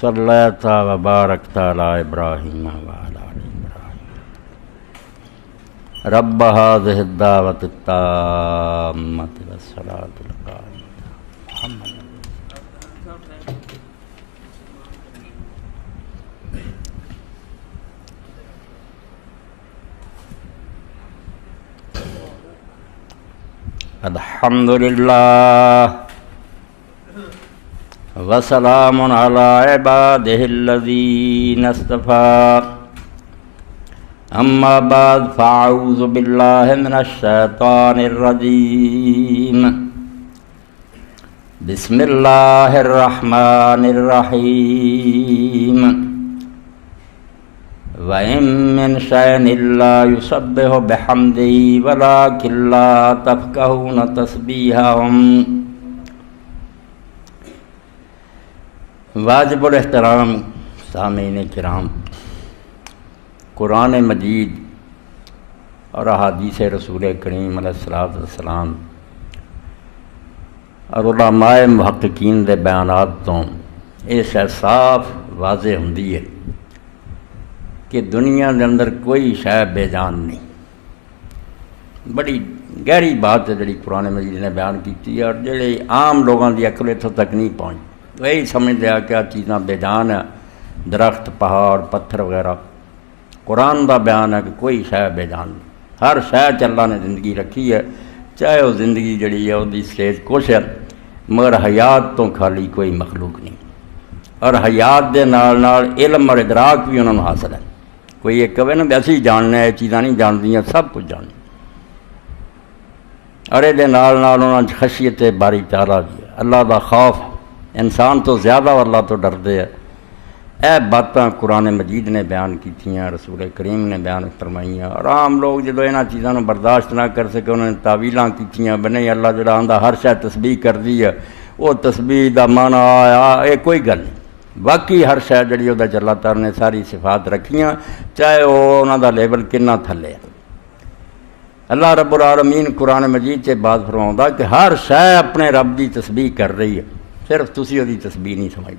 صلیت و بارکت علی ابراہیم وعلی آل ابراہیم رب هذه الدعوة التامة والصلاة القائمة محمد الحمد للہ وسلام علی عبادہ الذین اصطفیٰ اما بعد فاعوذ باللہ من الشیطان الرجیم بسم اللہ الرحمن الرحیم وَإِن مِّن شَيْءٍ إِلَّا يُسَبِّحُ بِحَمْدِهِ وَلَٰكِن لَّا تَفْقَهُونَ تَسْبِيحَهُمْ۔ واجب الاحترام سامعین کرام، قرآن مجید اور احادیث رسول کریم علیہ السلام اور علماء محققین دے بیانات تو یہ شے صاف واضح ہوندی ہے کہ دنیا کے اندر کوئی شے بے جان نہیں۔ بڑی گہری بات ہے جڑی قرآن مجید نے بیان کی ہے، اور جڑے عام لوگوں کی عقل اتوں تک نہیں پہنچ، وہی سمجھتے ہیں کہ چیزاں بے جان ہیں، درخت پہاڑ پتھر وغیرہ۔ قرآن دا بیان ہے کہ کوئی شے بے جان نہیں، ہر شے اللہ نے زندگی رکھی ہے، چاہے وہ زندگی جڑی ہے وہ سٹیج کچھ ہے، مگر حیات تو خالی کوئی مخلوق نہیں، اور حیات دے نال نال علم اور ادراک بھی انہوں نے حاصل ہے۔ کوئی ایک کہے نا بھی اسی جاننا ہے، چیزاں نہیں جاندیاں، سب کچھ جاننا، اور یہ نال نال انہوں نے خشیت باری تعالیٰ دی، اللہ دا خوف، انسان تو زیادہ اللہ تو ڈردے ہے۔ اے باتاں قرآن مجید نے بیان کی تھیاں، رسول کریم نے بیان فرمائیاں، اور عام لوگ جدو انہاں چیزاں برداشت نہ کر سکے انہوں نے تعویلاں کیتیاں، بنے اللہ جڑا آندا ہر شے تسبیح کر دی ہے، وہ تسبیح دا معنی آیا یہ کوئی گل نہیں۔ باقی ہر شے جڑی وہ اللہ تعالیٰ نے ساری صفات رکھیاں، چاہے وہ انہاں دا لیول کنا تھلے ہے۔ اللہ رب العالمین قرآن مجید سے بات فرماؤں کہ ہر شے اپنے رب دی تسبیح کر رہی ہے، صرف تسی وہ تسبیح نہیں سمجھ۔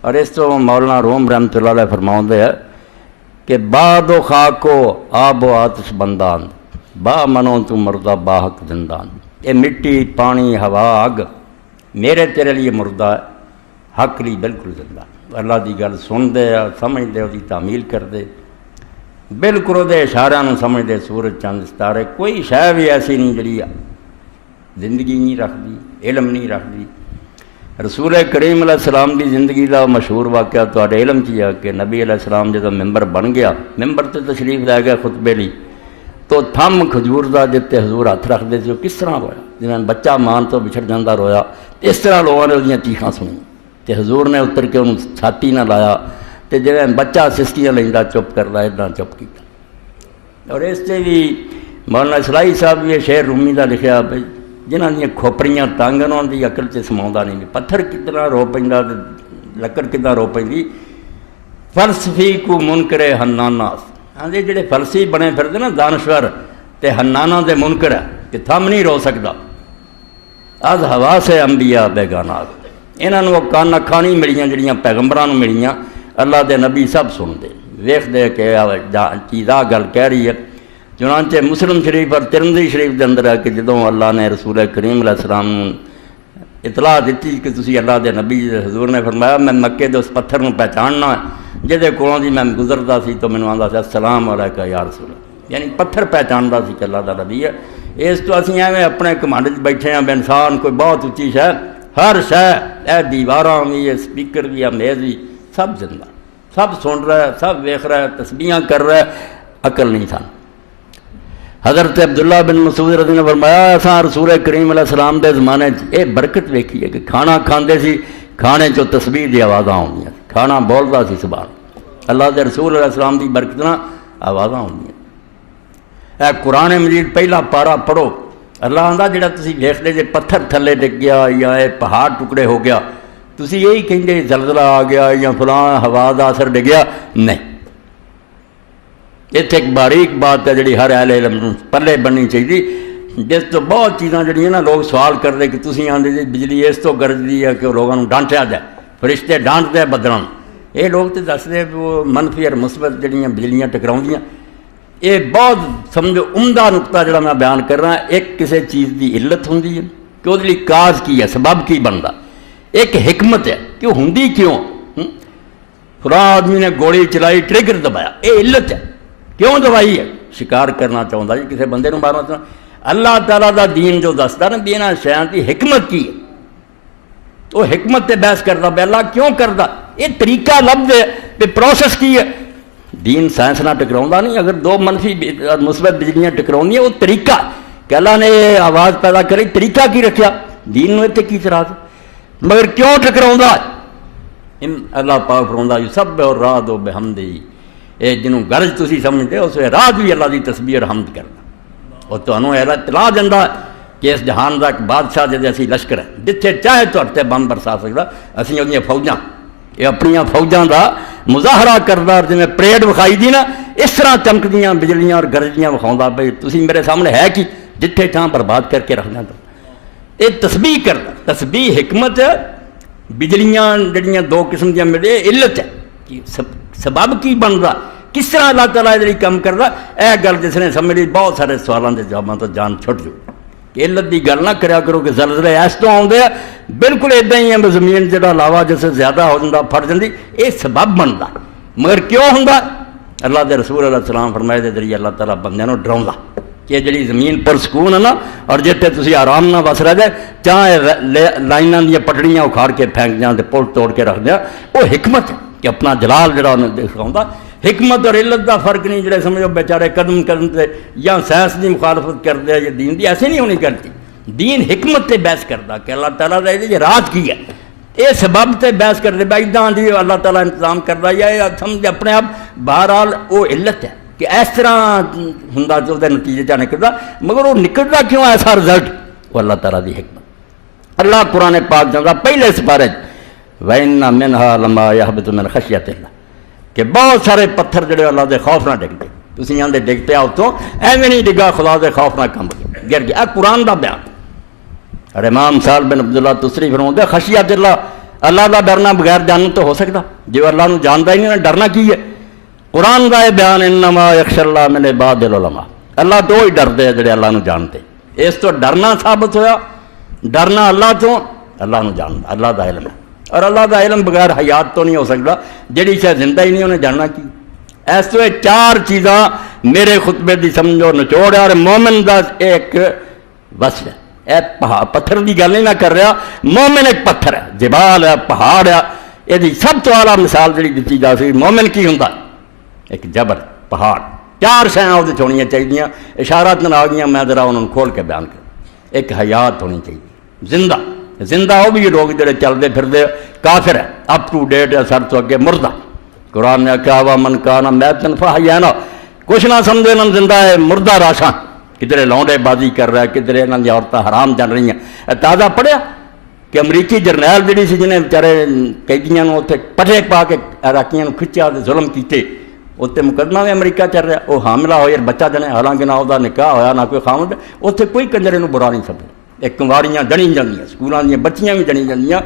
اور اس تو مولانا روم رحمۃ اللہ علیہ فرماؤں ہے کہ باد و خاک و آب و آتش بندان، با منو تو مردہ با حق زندان۔ یہ مٹی پانی ہوا اگ میرے تیرے لیے مردہ ہے، حق لی بالکل زندہ۔ اللہ دی گل سن دے، سمجھ دے، وہ تعمیل کر دے، بالکل وہ اشاریاں سمجھ دے، سورج چند ستارے، کوئی شے بھی ایسی نہیں جڑی زندگی نہیں رکھتی، علم نہیں رکھتی۔ رسول کریم علیہ السلام دی زندگی دا مشہور واقعہ تو علم کیا کہ نبی علیہ السلام جب ممبر بن گیا، ممبر تے تشریف لے گیا خطبے لی، تو تھم کھجور دا جتے حضور ہاتھ رکھ دے جو کس طرح رویا، جنہیں بچہ مان تو بچھڑ جاندہ رویا، اس طرح لوگوں نے وہ چیخاں سنی، تے حضور نے اتر کے انہوں چھاتی نہ لایا، تے جنہیں بچہ سسکیاں لیندہ چپ کردا ادھا چپ کیتا۔ اور اس سے بھی مولانا اسلائی صاحب بھی یہ شعر رومی دا لکھیا بھائی جنہاں دیا کھوپڑیاں تنگ انہوں دی عقل سے سماؤں نہیں، پتھر کتنا رو پیندا لکڑ کتنا رو پیندی، فلسفی کو منکر حناناس۔ ہاں جی جڑے فلسفی بنے پھردے نا دانشور تے حنانا دے منکر ہے کہ تھم نہیں رو سکدا، از ہوا سے انبیاء بیگانات، انہاں نوں کان اکھاں نہیں ملیاں جڑیاں پیغمبراں نوں ملیاں، اللہ دے نبی سب سن دے ویکھ دے کہ چیز آ گل کہہ رہی ہے۔ چنانچہ مسلم شریف اور ترمذی شریف کے اندر ہے کہ جدوں اللہ نے رسول کریم علیہ السلام اطلاع دیتی کہ تسی اللہ دے نبی حضور نے فرمایا میں مکے دے اس پتھر نوں پہچاننا ہے جہدے کولوں دی میں گزردا سی تو مینوں آندا سی السلام علیکہ یا رسول اللہ، یعنی پتھر پہچاندا سی کہ اللہ دا نبی ہے۔ اس تو اسی ایویں اپنے کمانڈ وچ بیٹھے ہیں بے انسان کوئی بہت اچھی شے، ہر شے اے دیواراں بھی اے سپیکر بھی اے میز بھی سب زندہ، سب سن رہا ہے، سب ویکھ رہا ہے، تسبیحاں کر رہا ہے، عقل نہیں سن۔ حضرت عبداللہ بن مسعود رضی اللہ عنہ نے فرمایا اساں رسول کریم علیہ السلام دے زمانے یہ برکت ویکھی ہے کہ کھانا کھاندے سی، کھانے چو تسبیح دی آوازاں آؤندیاں، کھانا بولدا سی سبحان اللہ دے رسول علیہ السلام دی برکت نہ آوازاں آؤندیاں۔ اے قرآن مجید پہلا پارا پڑھو، اللہ آندا جڑا تسی ویکھدے جے پتھر تھلے ڈگ گیا یا اے پہاڑ ٹکڑے ہو گیا تسی یہی کہندے زلزلہ آ گیا یا فلاں ہوا دا اثر ڈگیا، نہیں، اتنے ایک باریک بات ہے جڑی ہر اہل علم پلے بننی چاہیے، جس تو بہت چیزاں جڑیاں نا لوگ سوال کرتے کہ تسی آندے جی بجلی اس تو گرجدی ہے کہ لوگوں ڈانٹیا جائے، فرشتے ڈانٹتے بدلاں. یہ لوگ تو دستے وہ منفی اور مثبت جڑیاں بجلیاں ٹکراؤندیاں. یہ بہت سمجھو عمدہ نقطہ جڑا میں بیان کر رہا. ایک کسی چیز دی علت ہوندی ہے کہ وہ کاز کی ہے، سبب کی بنتا. ایک حکمت ہے کہ وہ ہوندی کیوں. فلاں آدمی نے گولی چلائی، ٹریگر دبایا، یہ علت ہے. کیوں دبائی ہے؟ شکار کرنا چاہتا جی، کسی بندے کو مارنا چاہتا. اللہ تعالیٰ دا دین جو دستا نا بھی انہاں شیاں دی حکمت کی ہے، تو حکمت تے بحث کرتا پہ اللہ کیوں کرتا. یہ طریقہ لفظ ہے کہ پروسیس کی ہے. دین سائنس نہ ٹکراؤں نہیں. اگر دو منفی اور مثبت بجلیاں ٹکراؤں وہ طریقہ کہ اللہ نے یہ آواز پیدا کری، طریقہ کی رکھا. دین نو اتنے کی اعتراض مگر کیوں ٹکراؤں. اللہ پاک فرماؤں یسبح الرعد بحمدہ. یہ جنہوں گرج تسی سمجھتے اس رات بھی اللہ دی تسبیح اور حمد کرنا. اور تمہیں اطلاع دینا کہ اس جہان کا ایک بادشاہ جیسے اسی لشکر ہے، جتنے چاہے تو بم برسا سکتا. اسی وہ فوجاں یہ اپنی فوجاں کا مظاہرہ کرتا، جی پریڈ وکھائی دی نا اس طرح چمکدیاں بجلیاں اور گرجیاں وکھاؤں بھائی تسی میرے سامنے ہے کہ جتھے تھان برباد کر کے رکھنا. تو یہ تسبیح کرتا. تسبیح حکمت بجلیاں جڑیاں دو قسم دیا ملے علت ہے کہ سبب کی بنتا، کس طرح اللہ تعالیٰ جی کام کرتا. یہ گل جس نے سمجھ لی بہت سارے سوالوں کے جوابوں تو جان چھٹ جو کہ علت کی گل نہ کریا کرو کہ زلزلے اس تو آتے ہیں. بالکل ادا ہی ہے زمین جہاں لاوا جیسے زیادہ ہو جاتا پھٹ جاتی، یہ سبب بنتا. مگر کیوں ہوں اللہ کے رسول علیہ السلام فرمائے کے ذریعے اللہ تعالیٰ بندے کو ڈراؤں کہ جی زمین پر سکون ہے نا اور جتنے تھی آرام نہ بس رہ جائے، چاہے لائنوں دیا پٹڑیاں اکھاڑ کے پھینک دیا پل توڑ کے رکھ دیا. وہ حکمت ہے کہ اپنا جلال جڑا انہیں دکھاؤں. حکمت اور علت کا فرق نہیں. جڑے سمجھو بیچارے قدم قدم سے یا سائنس کی مخالفت کرتے ہیں یا دین کی، ایسے نہیں ہونی کرتی. دین حکمت سے بحث کرتا کہ اللہ تعالیٰ کا یہ رات کی ہے، یہ سبب سے بحث کرتے بھائی ادا جی اللہ تعالیٰ انتظام کرتا یا سمجھ اپنے آپ. بہرحال وہ علت ہے کہ اس طرح ہوں تو وہ نتیجے چ نکلتا. مگر وہ نکلتا کیوں ایسا رزلٹ؟ وہ اللہ تعالیٰ کی حکمت. اللہ قرآن پاک جانا پہلے سپارے وَإِنَّ مِنْهَا لَمَا يَهْبِطُ مِنْ خَشْيَةِ اللَّهِ کہ بہت سارے پتھر جڑے اللہ دے خوف نہ ڈگ پے. تھی آدھے ڈگ پیا اتوں ایویں نہیں ڈگا، خدا دے خوف نہ کم گر گیا. قرآن دا بیان. اور امام سال بن عبداللہ تسری فرماتے خشیت اللہ، اللہ دا ڈرنا بغیر جان تو ہو سکتا؟ جو اللہ نو جانتا ہی نہیں ڈرنا کی ہے. قرآن دا یہ بیان انما یخشی اللہ من عباد العلماء، اللہ تو ہی ڈرتے ہیں جڑے اللہ نو جانتے. اس تو ڈرنا ثابت ہویا. ڈرنا اللہ تو اللہ نو جانتا، اللہ دا علم ہے. اور اللہ دا علم بغیر حیات تو نہیں ہو سکتا. جڑی شاید زندہ ہی نہیں انہیں جاننا کی. اس تو چار چیزاں میرے خطبے دی سمجھو نچوڑ ہے. اور مومن دا ایک وصف ہے. اے پتھر دی گل نہیں میں کر رہا، مومن ایک پتھر ہے، جبال ہے، پہاڑ ہے. یہ سب تو اعلیٰ مثال جڑی دیتی جا سکتی مومن کی ہوں ایک جبل پہاڑ. چار شیاں وہ ہونی چاہیے. اشارات نہ آ گئی، میں ذرا انہوں کھول کے بیان کر. ایک حیات ہونی چاہیے، زندہ. زندہ وہ بھی لوگ جڑے چلتے پھرتے کافر ہے، اپ ٹو ڈیٹ ہے، سر تو اگے مردہ. قرآن نے کہا وا من کانا میتن فاحیینا، کچھ نہ سمجھے نہ زندہ ہے، مردہ راشاں. کدھر لونڈے بازی کر رہا ہے، کدھر یہاں دی عورتیں حرام جان رہی ہیں. تازہ پڑھیا کہ امریکی جرنیل جڑی سی جنہیں بیچارے قیدیاں اتنے پٹھے پا کے عراقیاں کھچیا ظلم کیتے، اتنے مقدمہ بھی امریکہ چل رہا. وہ حاملہ ہوئے بچہ جنے، حالانکہ نہ وہ نکاح ہویا نہ کوئی خامد. اتنے کوئی کنجرے نو برا نہیں سمجھے. ایک کنواریاں جنی جاندیاں، سکولوں دیا بچیاں بھی جنی جاندیاں،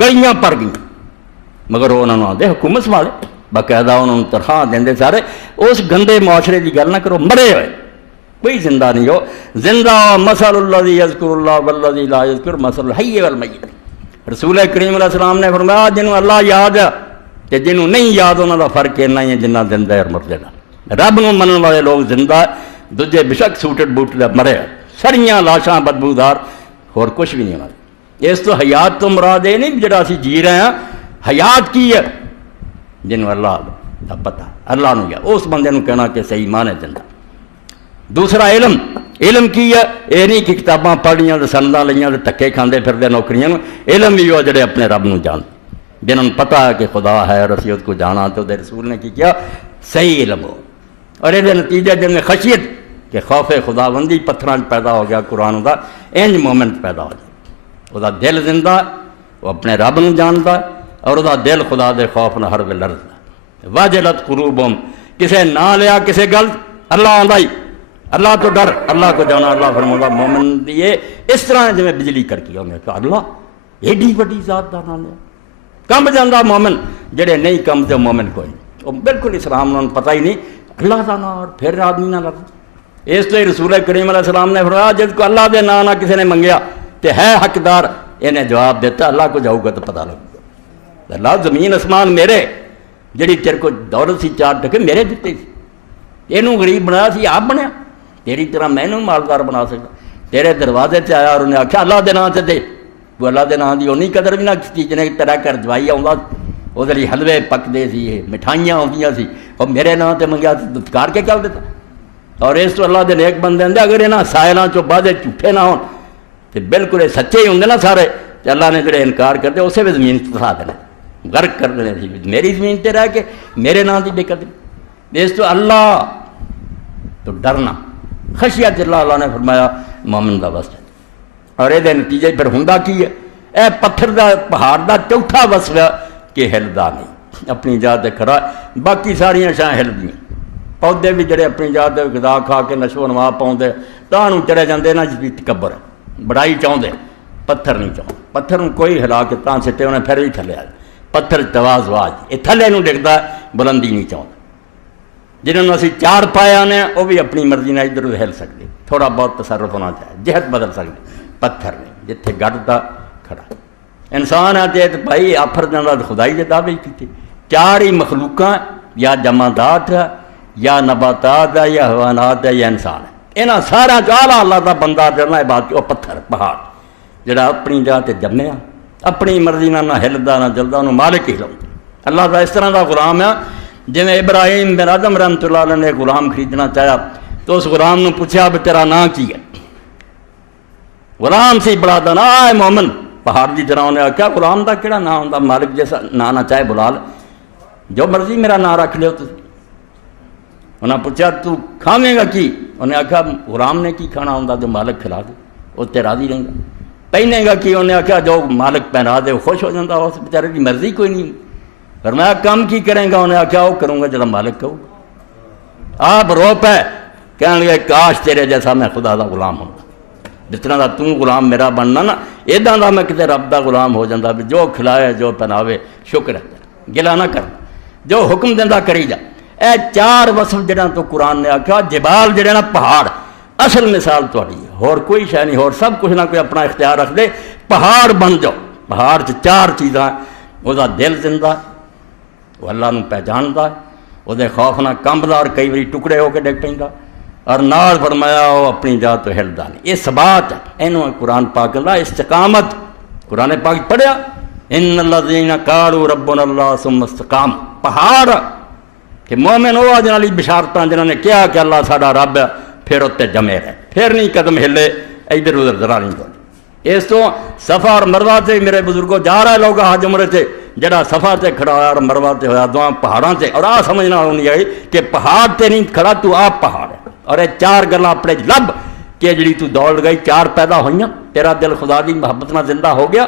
گلیاں پر گئیں. مگر وہ انہوں نے آدھے حکومت سنبھالے، باقاعدہ انہوں نے تنخواہ دیں سارے. اس گندے معاشرے کی گل نہ کرو، مرے ہوئے کوئی زندہ نہیں ہو. زندہ مثل الذی یذکر اللہ والذی لا یذکر مثل الحی والمیت. رسول کریم علیہ السلام نے فرمایا جنہوں اللہ یاد ہے کہ جنہوں نہیں یاد انہوں کا فرق اتنا ہی ہے جنہ زندہ ہے اور مردے کا. رب نو منن والے لوگ زندہ، دوجے بشک سوٹڈ بوٹڈ مرے، سڑیاں لاشاں بدبودار، اور کچھ بھی نہیں ہمارے. اس تو حیات تو مراد یہ نہیں جڑا اسی جی رہے ہیں. حیات کی ہے جنہوں اللہ کا پتہ، اللہ نو یا اس بندے نو کہنا کہ صحیح مان ہے زندہ. دوسرا علم. علم کی ہے یہ نہیں کہ کتاباں پڑھیاں تو سنداں لئیاں تو ٹکے کھاندے پھردے نوکریاں. علم بھی وہ جڑے اپنے رب نو جان، جنہوں پتہ ہے کہ خدا ہے اور اسی اس کو جانا. تو دے رسول نے کی کیا؟ صحیح علم ہو. اور یہ نتیجہ جن میں خشیت کہ خوف خدا بندی پتھراں پیدا ہو گیا. قرآن دا انج مومنٹ پیدا ہو جائے. وہ دل زندہ، وہ اپنے رب نو جانتا، اور وہ دل خدا دے خوف نہ ہر ویلے لرزدا. واجلت قلوبہم، کسے نہ لیا کسے گل اللہ آندا ہی، اللہ تو ڈر، اللہ کو جانا. اللہ فرماتا مومن دیے اس طرح جی بجلی کر کے انہیں کہا اللہ ایڈی وڈی ذات دا نام لیا. کمب جاندہ مومن، جڑے نہیں کمبتے مومن کوئی نہیں۔ وہ بالکل اسلام انہوں نے پتہ ہی نہیں، اللہ کا نام اور پھر آدمی نہ لگتا۔ اس لیے رسول کریم علیہ السلام نے فرمایا جس کو اللہ دے نام نہ کسی نے منگیا تو ہے حقدار، انہیں جواب دیتا اللہ کو جاؤ گا تو پتہ لگے گا۔ اللہ زمین اسمان میرے، جڑی تیرے کو دولت سی چار ٹکے میرے دیتے سی، یہ غریب بنایا سی آپ بنیا، تیری طرح میں نے مالدار بنا سکتا۔ تیرے دروازے سے آیا اور انہیں آخیا اللہ دے نام سے دے، وہ اللہ دے نام دی اونی قدر بھی نہ کی جنہیں طرح کر جوائی آؤں وہ حلوے پکتے سی، مٹھائیاں آدیاں سی، اور میرے نام سے منگیا دتکار کے کیا دیتا۔ اور اس تو اللہ دے نیک بندے ہوں اگر یہاں سائلاں چو بعدے جھوٹے نہ ہون تو بالکل یہ سچے ہی ہوں نا سارے، تو اللہ نے جڑے انکار کرتے اسے بھی زمین پھسا دینا، غرق کر دینا سی، میری زمین تے رہ کے میرے نام دی بے قدری۔ اس تو اللہ تو ڈرنا، خشیت اللہ نے فرمایا مومن دا وصف ہے۔ اور یہ نتیجے پھر ہوندا کی ہے، اے پتھر دا پہاڑ دا چوتھا وصف ہے کہ ہلدا نہیں، اپنی جا تے کھڑا، باقی ساریاں شاہ ہلدیاں۔ پودے بھی جڑے اپنی جا تے غذا کھا کے نشو و نما پاؤندے تاں نوں چڑھے جاندے نا جی تکبر بڑائی چاہندے، پتھر نہیں چاہندے، پتھر نوں کوئی ہلا کے تاں سٹے انہیں پھر بھی تھلے آ جائے، پتھر تواضع یہ تھلے نوں ڈگدا بلندی نہیں چاہتا۔ جنہوں نے اسی چار پایا نے وہ بھی اپنی مرضی نہ ادھر ادھر ہل سکتے، تھوڑا بہت تصرف ہونا چاہیے، جہت بدل سکتے، پتھر نہیں جتھے گڑتا کھڑا انسان ہے تو بھائی آفر جانا خدائی کے دعوے کیتے۔ چار ہی مخلوقاں یا جمادات ہے یا نباتات ہے یا حیوانات ہے یا انسان ہے، یہاں سارا چالا اللہ کا بندہ جڑنا ہے بات وہ پتھر پہاڑ جڑا اپنی جا تے جمیا، اپنی مرضی نہ ہلدا نہ جلدا، انہوں مالک ہی لاؤں اللہ کا اس طرح کا غلام ہے۔ جی ابراہیم بن آدم رحمۃ اللہ علیہ نے غلام خریدنا چاہیا تو اس غلام نے پوچھا بھی تیرا نام کی ہے؟ غلام سی بڑا دنا ہے مومن پہاڑ کی طرح، انہیں آخیا غلام کا کہڑا نام ہوتا، مالک جیسا نام نہ چاہے بلا لے، جو مرضی میرا نام رکھ لو تھی۔ انہیں پوچھا تو کھاویں گا کی؟ انہیں آخیا غلام نے کی کھانا ہوتا جو مالک کھلا دے وہ تے راضی رہے گا۔ پہنے گا کی؟ انہیں آخیا جو مالک پہنا دے وہ خوش ہو جاتا، اس بیچارے کی مرضی کوئی نہیں۔ فرمایا کام کی کریں گا؟ انہیں آخیا وہ کروں گا جڑا مالک کہو گا۔ آپ رو پے کہنے لگے کاش تیرے جیسا میں خدا دا غلام ہوں، جس طرح دا توں غلام میرا بننا نا اداں دا میں کتے رب دا غلام ہو جاتا، جو کھلائے جو پہناوے شکر ہے، گلا نہ کر، جو حکم دینا کری جا۔ اے چار وصف جڑا تو قرآن نے آخیا، جبال جڑے نا پہاڑ اصل مثال تھوڑی ہے، اور کوئی شے نہیں، اور سب کچھ نہ کوئی اپنا اختیار رکھ دے، پہاڑ بن جاؤ۔ پہاڑ چ چار چیزاں، وہ دل زندہ، وہ اللہ نو پہچانتا، وہ خوف نہ کمبدا اور کئی باری ٹکڑے ہو کے ڈگ پیندا، اور نال فرمایا وہ اپنی جا تو ہلدا نہیں۔ یہ ثبات ہے، اینوں قرآن پاک اللہ استقامت قرآن پاک پڑھیا، ان الذین قالوا ربنا اللہ ثم استقاموا، پہاڑ کہ مومن وہ جنہاں لی بشارتاں جنہوں نے کیا کہ اللہ ساڈا رب ہے، پھر اتنے جمے رہے، پھر نہیں قدم ہلے ادھر ادھر ذرا نہیں بولے۔ اس تو صفا اور مروہ سے میرے بزرگوں جا رہا ہے لوگ حج عمرے سے، جڑا صفا سے کھڑا ہوا اور مروہ سے ہوا دعا پہاڑاں سے، اور آ سمجھنا ہونی آئی کہ پہاڑ تے نہیں کھڑا تو آپ پہاڑ ہے۔ اور یہ چار گلاں اپنے لب کہ جڑی تو دوڑ گئی چار پیدا ہوئیاں، تیرا دل خدا دی محبت نہ زندہ ہو گیا،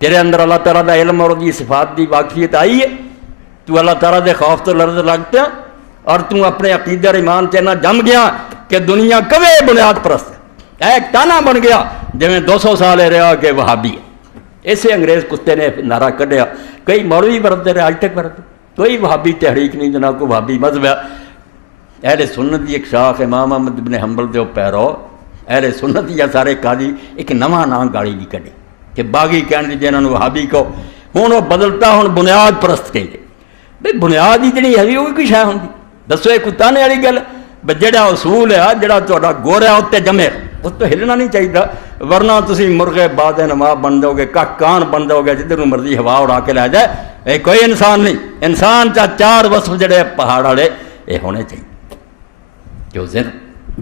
تیرے اندر اللہ تعالیٰ دا علم اور دی صفات دی واقفیت آئی ہے، تو اللہ تعالیٰ دے خوف تو لرز لگ پیا، اور تو اپنے عقیدہ اور ایمان سے نہ جم گیا کہ دنیا کوے بنیاد پرست ہے، ایک تانا بن گیا جویں 200 سال رہا کہ وہابی ہے۔ اسے انگریز کتے نے نعرہ کڈیا، کئی مولوی ورتے رہے، آج تک ورتے، کوئی وہابی تحریک نہیں جناب کو وہابی مذہب ہے۔ اہل سنت دی ایک شاخ امام احمد بن حنبل دے پیرو اہل سنت یا سارے قاضی ایک نواں نام گاڑی دی کڈے کہ باغی کہنے دی انہوں وہابی کو، ہوں وہ بدلتا ہوں بنیاد پرست کہیں گے۔ بھئی بنیاد ہی جڑی ہے وہ کوئی شے ہوندی، دسو ایک تانے والی گل، جڑا اصول ہے جڑا تہاڈا گور ہے اتنے جمے اس تو ہلنا نہیں چاہیے، ورنہ تسی مرغے باد نما بن جاؤ گے، کان بن جاؤ گے، جدھر مرضی ہوا اڑا کے لے جائے، یہ کوئی انسان نہیں۔ انسان چار وصف جڑے پہاڑ والے یہ ہونے چاہیے جو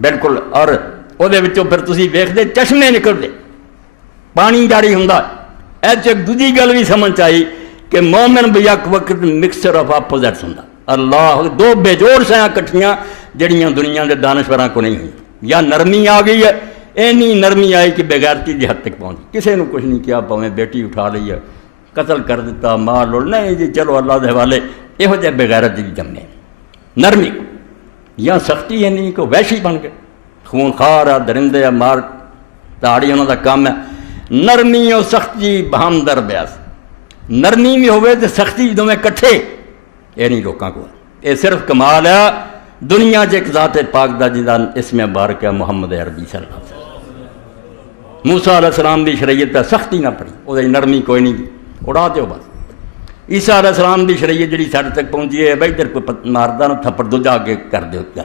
بالکل، اور وہ پھر تسی ویکھدے چشمے نکلتے، پانی جاری ہوندا۔ ایک دوجی گل بھی سمجھ آئی کہ مومن بھی یک وقت مکسچر آف اپوزٹس ہوندا، اللہ دو بے جوڑ شیاں کٹھیاں جڑیاں دنیا کے دانشوراں کو نہیں ہوئی، یا نرمی آ گئی ہے، اینی نرمی آئی کہ بغیرتی دی حد تک پہنچ، کسی نے کچھ نہیں کیا، پاویں بیٹی اٹھا لی ہے، قتل کر دیتا، مار لوڑ نہیں جی چلو اللہ دے حوالے، یہو جہ بغیرت دی جمنے نرمی، یا سختی ہے نہیں کہ وحشی بن گئے، خون خار ہے، درندے ہے، مار تاڑی انہوں دا کام ہے۔ نرمی اور سختی بہم در بیاس، نرمی بھی ہوئے تو سختی بھی دونوں کٹھے، یہ نہیں لوگوں کو، یہ صرف کمال ہے دنیا ایک ذات پاک دا جدا اسم مبارک ہے محمد عربی صلی اللہ علیہ وسلم۔ موسیٰ علیہ السلام دی شریعت پہ سختی نہ پڑی، وہ نرمی کوئی نہیں، اڑا دیو بس۔ عیسیٰ علیہ السلام دی شریعت جڑی ساڈے تک پہنچی ہے، بھائی ادھر کوئی ماردا نہ تھپڑ دوجا اگے کر دیو کیا،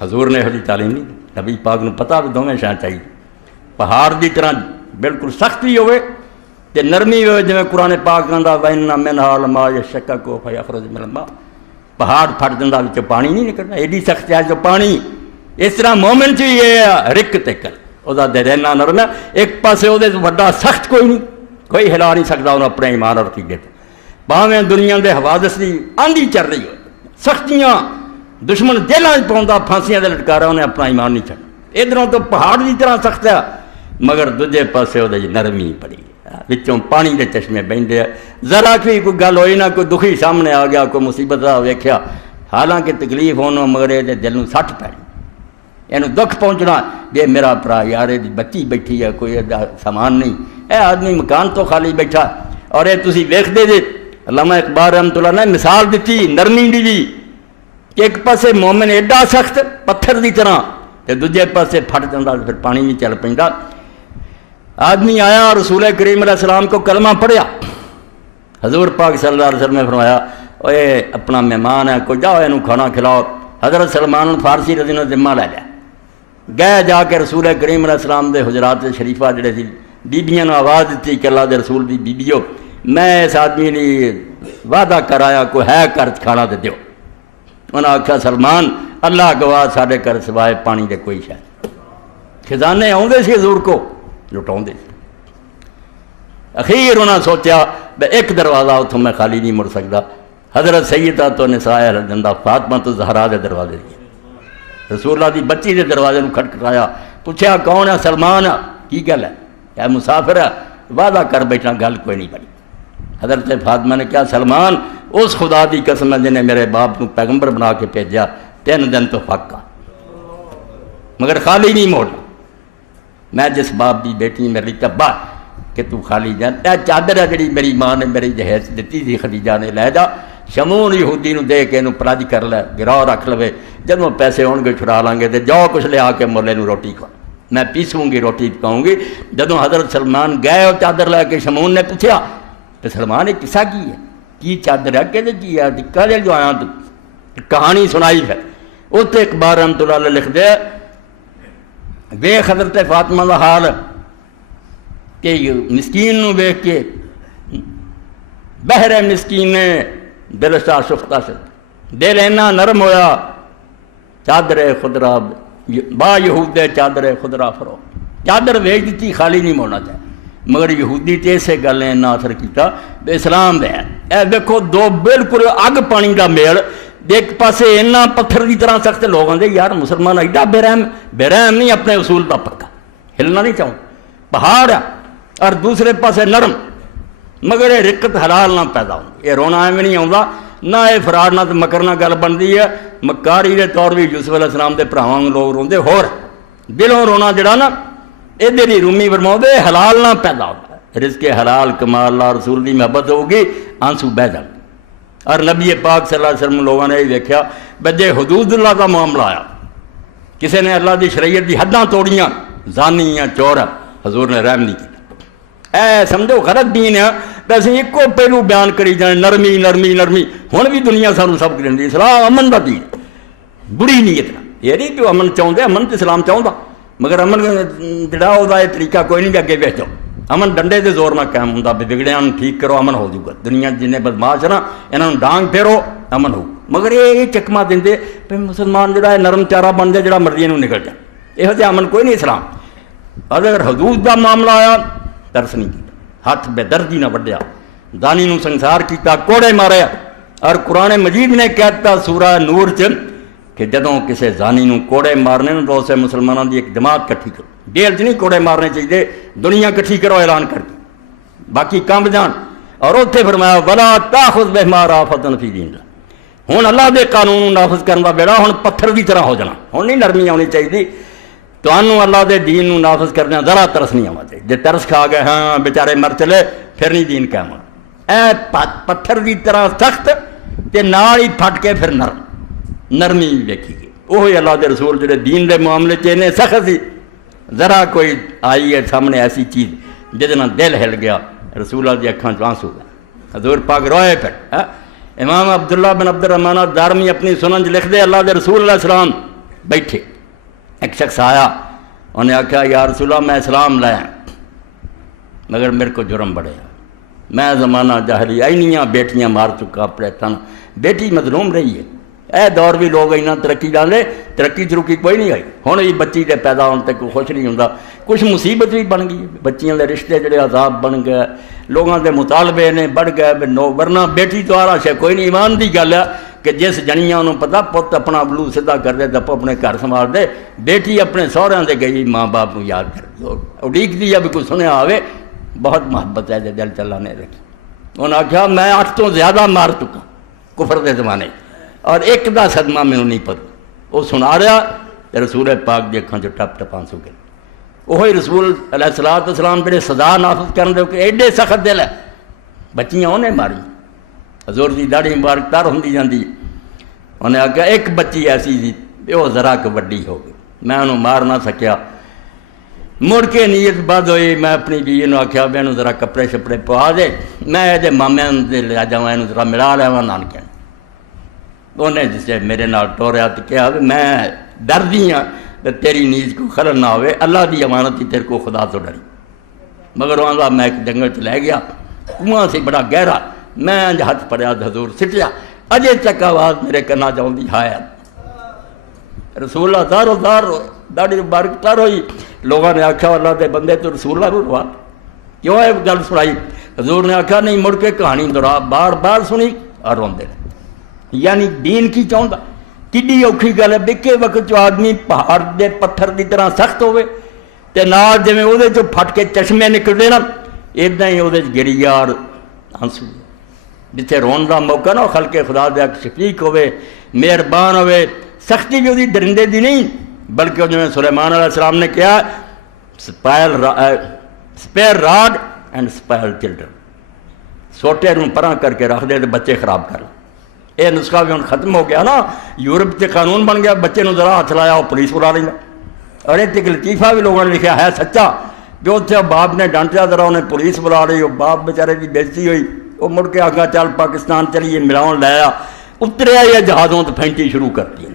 حضور نے یہ تعلیم نہیں دی، نبی پاک نو پتہ بھی دونوں شاہ چاہیے، پہاڑ دی طرح بالکل سختی ہوئے تے نرمی ہوئے، جویں قرآن پاک کہندا وَإِنَّ مِنْهَا لَمَا يَشَّقَّقُ فَيَخْرُجُ مِنَ الْمَاءِ، پہاڑ پھٹ جاندا وچ پانی نہیں نکلنا، ایڈی سخت ہے جو پانی۔ اس طرح مومن چ یہ رک تے کر او دا رہنا نرم ہے، ایک پاسے او دے وڈا سخت کوئی نہیں، کوئی ہلا نہیں سکتا انہوں اپنے ایمان اور عقیدے تے، باویں دنیا دے حوادث دی آندھی چل رہی ہو، سختیاں دشمن جیلاں وچ پاوندا، پھانسیاں دے لٹکا رہا، انہیں اپنا ایمان نہیں چھڈنا۔ ادھروں تو پہاڑ دی طرح سخت ہے، مگر دوجے پاسے وہ نرمی پڑی، وچوں پانی دے چشمے بہندے، ذرا کوئی گل ہوئی نہ، کوئی دکھی سامنے آ گیا، کوئی مصیبت ویکھیا، حالانکہ تکلیف ہونا مگر یہ دل نوں سٹ پینی، یہ دکھ پہنچنا، یہ میرا بھرا یار یہ بچی بیٹھی ہے، کوئی سامان نہیں، اے آدمی مکان تو خالی بیٹھا، اور یہ تسی ویکھدے جے علامہ اقبال رحمۃ اللہ نے مثال دیتی نرمی دی بھی، کہ ایک پاسے مومن ایڈا سخت پتھر دی طرح، تے دوجے پاسے پھٹ جاندا، پھر پانی نہیں چل پیندا۔ آدمی آیا رسول کریم علیہ السلام کو کلمہ پڑھیا، حضور پاک صلی اللہ علیہ وسلم نے فرمایا اے اپنا مہمان ہے، کوئی جاؤ یہ کھانا کھلاؤ۔ حضرت سلمان فارسی رضی اللہ عنہ ذمہ لے لیا، گئے جا کے رسول کریم علیہ السلام دے حجرات شریفہ جڑے سی، بیبیاں نے آواز دیتی کہ اللہ دے رسول دی بیبیو، میں اس آدمی نے وعدہ کرایا کوئی ہے کر کھانا دے دیو۔ انہوں نے آکھا سلمان اللہ گواہ ساڈے کر سوائے پانی دے کوئی شاید، خزانے آؤندے سی حضور کو لٹاؤندے سی۔ اخیر انہوں نے سوچیا بے ایک دروازہ اتوں میں خالی نہیں مڑ سکتا، حضرت سیدہ تو نساء الجنہ فاطمہ تو زہرا دے دروازے دی، رسول اللہ دی بچی دے دروازے نو کھٹکھٹایا، پوچھا کون ہے؟ سلمان کی گل ہے؟ کیا مسافر ہے؟ وعدہ کر بیٹھا گل کوئی نہیں بنی۔ حضرت فاطمہ نے کہا سلمان اس خدا دی قسم ہے جن نے میرے باپ کو پیغمبر بنا کے بھیجا، 3 دن تو پکا، مگر خالی نہیں موڑنا، میں جس باپ دی بیٹی میری تباہ کہ تو خالی جا، اے چادر ہے جڑی میری ماں نے میری جہیز دیتی تھی خدیجہ نے، لے جا شمون یہودی نو دے کے انہوں پراج کر لے، گراہ رکھ لوے، جدوں پیسے ہون گے چھڑا لیں گے، تے جاؤ کچھ لے آ کے مولے نو روٹی کھا، میں پیسوں گی روٹی پکاؤں گی۔ جدوں حضرت سلمان گئے اور چادر لے کے، شمون نے پوچھا تو سلمان نے قصہ کی ہے، کی چادر ہے کہ کی ہے، کہے جو آیا تو کہانی سنائی پھر اتنے اقبال رحمۃ اللہ علیہ لکھ دے ویخ حضرت فاطمہ کا حال کہ مسکین نو ویخ کے بہر مسکین نے دل شاہ شفتہ سے دل اینا نرم ہویا، چادر خدرا با یہود چادر خدرا فرو، چادر ویچ دیتی خالی نہیں موڑنا چاہیے، مگر یہودی تے اسے گل نے نا اثر کیتا بے اسلام دے۔ اے دیکھو دو بالکل اگ پانی دا میل، ایک پاسے اینا پتھر دی طرح سخت لوگ آندے یار مسلمان ایڈا بے رحم نہیں، اپنے اصول دا پکا ہلنا نہیں چاہوں، پہاڑ ہے، اور دوسرے پاسے نرم، مگر یہ رقت حلال نہ پیدا ہوں، یہ رونا ایویں نہیں آਉਂدا، نہ یہ فراڈ نہ مکر نہ گل بنتی ہے، مکاری دے طور بھی یوسف علیہ السلام دے بھراواں لوگ روندے، ہور دلوں رونا جڑا نا ادھر ہی رومی فرماؤندے حلال نہ پیدا ہوتا ہے، رزق حلال کما اللہ رسول دی محبت ہوگی آنسو بہ جان۔ اور نبی پاک صلی اللہ علیہ وسلم لوگوں نے یہ دیکھا بجے حدود اللہ کا معاملہ آیا، کسی نے اللہ دی شریعت دی حداں توڑیاں، زانی یا چور، حضور نے رحم نہیں کیا، اے سمجھو غلط دین ہے، ویسے ایک کو پہلو بیان کری جائیں نرمی نرمی نرمی، ہوں بھی دنیا سانو سب کریں دی اسلام امن دا دین، بری نیت نہ، یہ نہیں کہ امن چاہتے، امن تو اسلام چاہتا، مگر امن جڑا وہ طریقہ کوئی نہیں اگے بیچو، امن ڈنڈے دے زور نہ قائم ہوتا، بگڑیا ٹھیک کرو امن ہو جائے گا، دنیا جن بدماش ہے نا یہاں ڈانگ پھیرو امن ہو، مگر یہ چکما دیں پہ مسلمان جڑا ہے نرم چارہ بن جائے جڑا مرضی نکل جائے، یہو جہا امن کوئی نہیں اسلام۔ اگر حدود کا معاملہ آیا ترس نہیں کیا، ہاتھ بے دردی نہ وڈیا، دانی نو سنسار کیتا، کوڑے ماریا، اور قرآن مجید نے کہتا سورہ نور چ کہ جدوں کسے زانی نو کوڑے مارنے نو تو اسے مسلمانوں دی ایک جماعت کٹھی کرو، جیل چ نہیں کوڑے مارنے چاہیے، دنیا کٹھی کرو اعلان کر کے باقی کام جان، اور اتنے فرمایا ولا تاخذ بہما رافۃ فی دین اللہ، ہوں اللہ دے قانون نافذ کرنے کا بیڑا ہوں پتھر کی طرح ہو جانا، ہوں نہیں نرمی آنی چاہیے، تو اللہ دے دین نو نافذ کرنے ذرا ترس نہیں آنا چاہیے، جی ترس کھا گئے ہاں بیچارے مر چلے پھر نہیں دین قائم ہونا، اے پتھر کی طرح سخت تے نال ہی پھٹ کے پھر نرمی ویکھی گئی. وہی اللہ دے رسول جڑے دین دے معاملے چ سخت سی. ذرا کوئی آئی ہے سامنے ایسی چیز جہد دل ہل گیا, رسول اللہ دی اکھاں چ آنسو گئے, حضور پاک روئے پھر. امام عبداللہ بن عبد الرحمن الدارمی اپنی سنن چ لکھ دے, اللہ دے رسول علیہ السلام بیٹھے, ایک شخص آیا, انہیں آخیا یا رسول اللہ میں اسلام لایا مگر میرے کو جرم بڑے, میں زمانہ جاہلی اینیاں بیٹیاں مار چکا اپنے تن, بیٹی مظلوم رہی ہے. اے دور بھی لوگ اینا ترقی ڈالے, ترقی ترقی کوئی نہیں آئی. ہوں بھی بچی کے پیدا ہونے تک کوئی خوش نہیں ہوتا. کچھ مصیبت بھی بن گئی, بچیاں دے رشتے جڑے عذاب بن گئے, لوگوں دے مطالبے نے بڑھ گئے. ورنہ بیٹی تو آرا شے کوئی نہیں. ایمان دی گل ہے کہ جس جنیاں انہوں پتا پت اپنا بلو سدھا کر دے, دپو اپنے گھر سنبھال دے, بیٹی اپنے سہریاں دے گئی ماں باپ کو یاد کر دے, اڈیک دی بھی کوئی سنیا آوے. بہت محبت ہے دل چلا نے رکھی. انہوں نے آخیا میں 8 تو زیادہ مار چکا کفر دے زمانے, اور ایک دا صدمہ میں نہیں پتا. وہ سنا رہا رسول پاک دی اکھاں چ ٹپ ٹپ آنسو گئے. وہی رسول علیہ السلام جڑے سزا نافذ کرن دے کہ ایڈے سخت دل ہے, بچیاں انہیں ماری, حضور دی داڑھی مبارک تر ہوندی جاندی. انہیں آخیا ایک بچی ایسی تھی وہ ذرا کہ وڈی ہو گئی, میں انہوں مار نہ سکیا. مڑ کے نیت بد ہوئی, میں اپنی بیوی نے آخیا بھی انہوں ذرا کپڑے شپڑے پوا دے, میں یہ مامے لے جاواں انہوں ذرا ملا لیا نانکے. انہیں جسے میرے نال ٹوریا تو کہا میں ڈردی ہاں کہ تیری نیز کو خلل نہ ہوئے, اللہ دی امانت ہی تیرے کو خدا تو ڈری. مگر وہاں میں ایک جنگل چ لے گیا, کنواں سے بڑا گہرا, میں ہاتھ پڑیا حضور سٹیا, اجے تک آواز میرے کنا جاؤں ہے. رسول اللہ دارو دار داڑھی مبارک تر ہوئی. لوگوں نے آخیا اللہ دے بندے تو رسول اللہ روا کیوں ہے گل سنائی. حضور نے آخیا نہیں, مڑ کے کہانی دورا بار بار سنی اور روندے. یعنی دین کی چاہتا کڈی اوکھی گل ہے, بکے وقت جو آدمی پہاڑ دے پتھر دی طرح سخت ہوئے تے نال جویں وہ جو پھٹ کے چشمے نکلتے نا, ادا ہی وہ گریا اور آنسو. جتنے رون کا موقع نا خلق خدا دے شفیق ہوئے, مہربان ہوئے. سختی بھی وہی درندے دی نہیں, بلکہ جو سلیمان علیہ السلام نے کہا سپیئر راڈ اینڈ سپائل چلڈرن, سوٹے نوں پراں کر کے رکھ دے تو بچے خراب کر. یہ نسخہ بھی ہوں ختم ہو گیا نا, یورپ سے قانون بن گیا, بچے نوں ذرا ہاتھ لایا وہ پولیس بلا لینا. اور ایک لطیفہ بھی لوگوں نے لکھا ہے سچا, جو اتنے باپ نے ڈانٹیا ذرا انہیں پولیس بلا رہی, وہ باپ بیچارے کی بےزتی ہوئی, وہ مڑ کے آگا چل پاکستان چلیے ملاؤن لایا, اتریا یہ جہازوں تو پھینٹی شروع کر دی.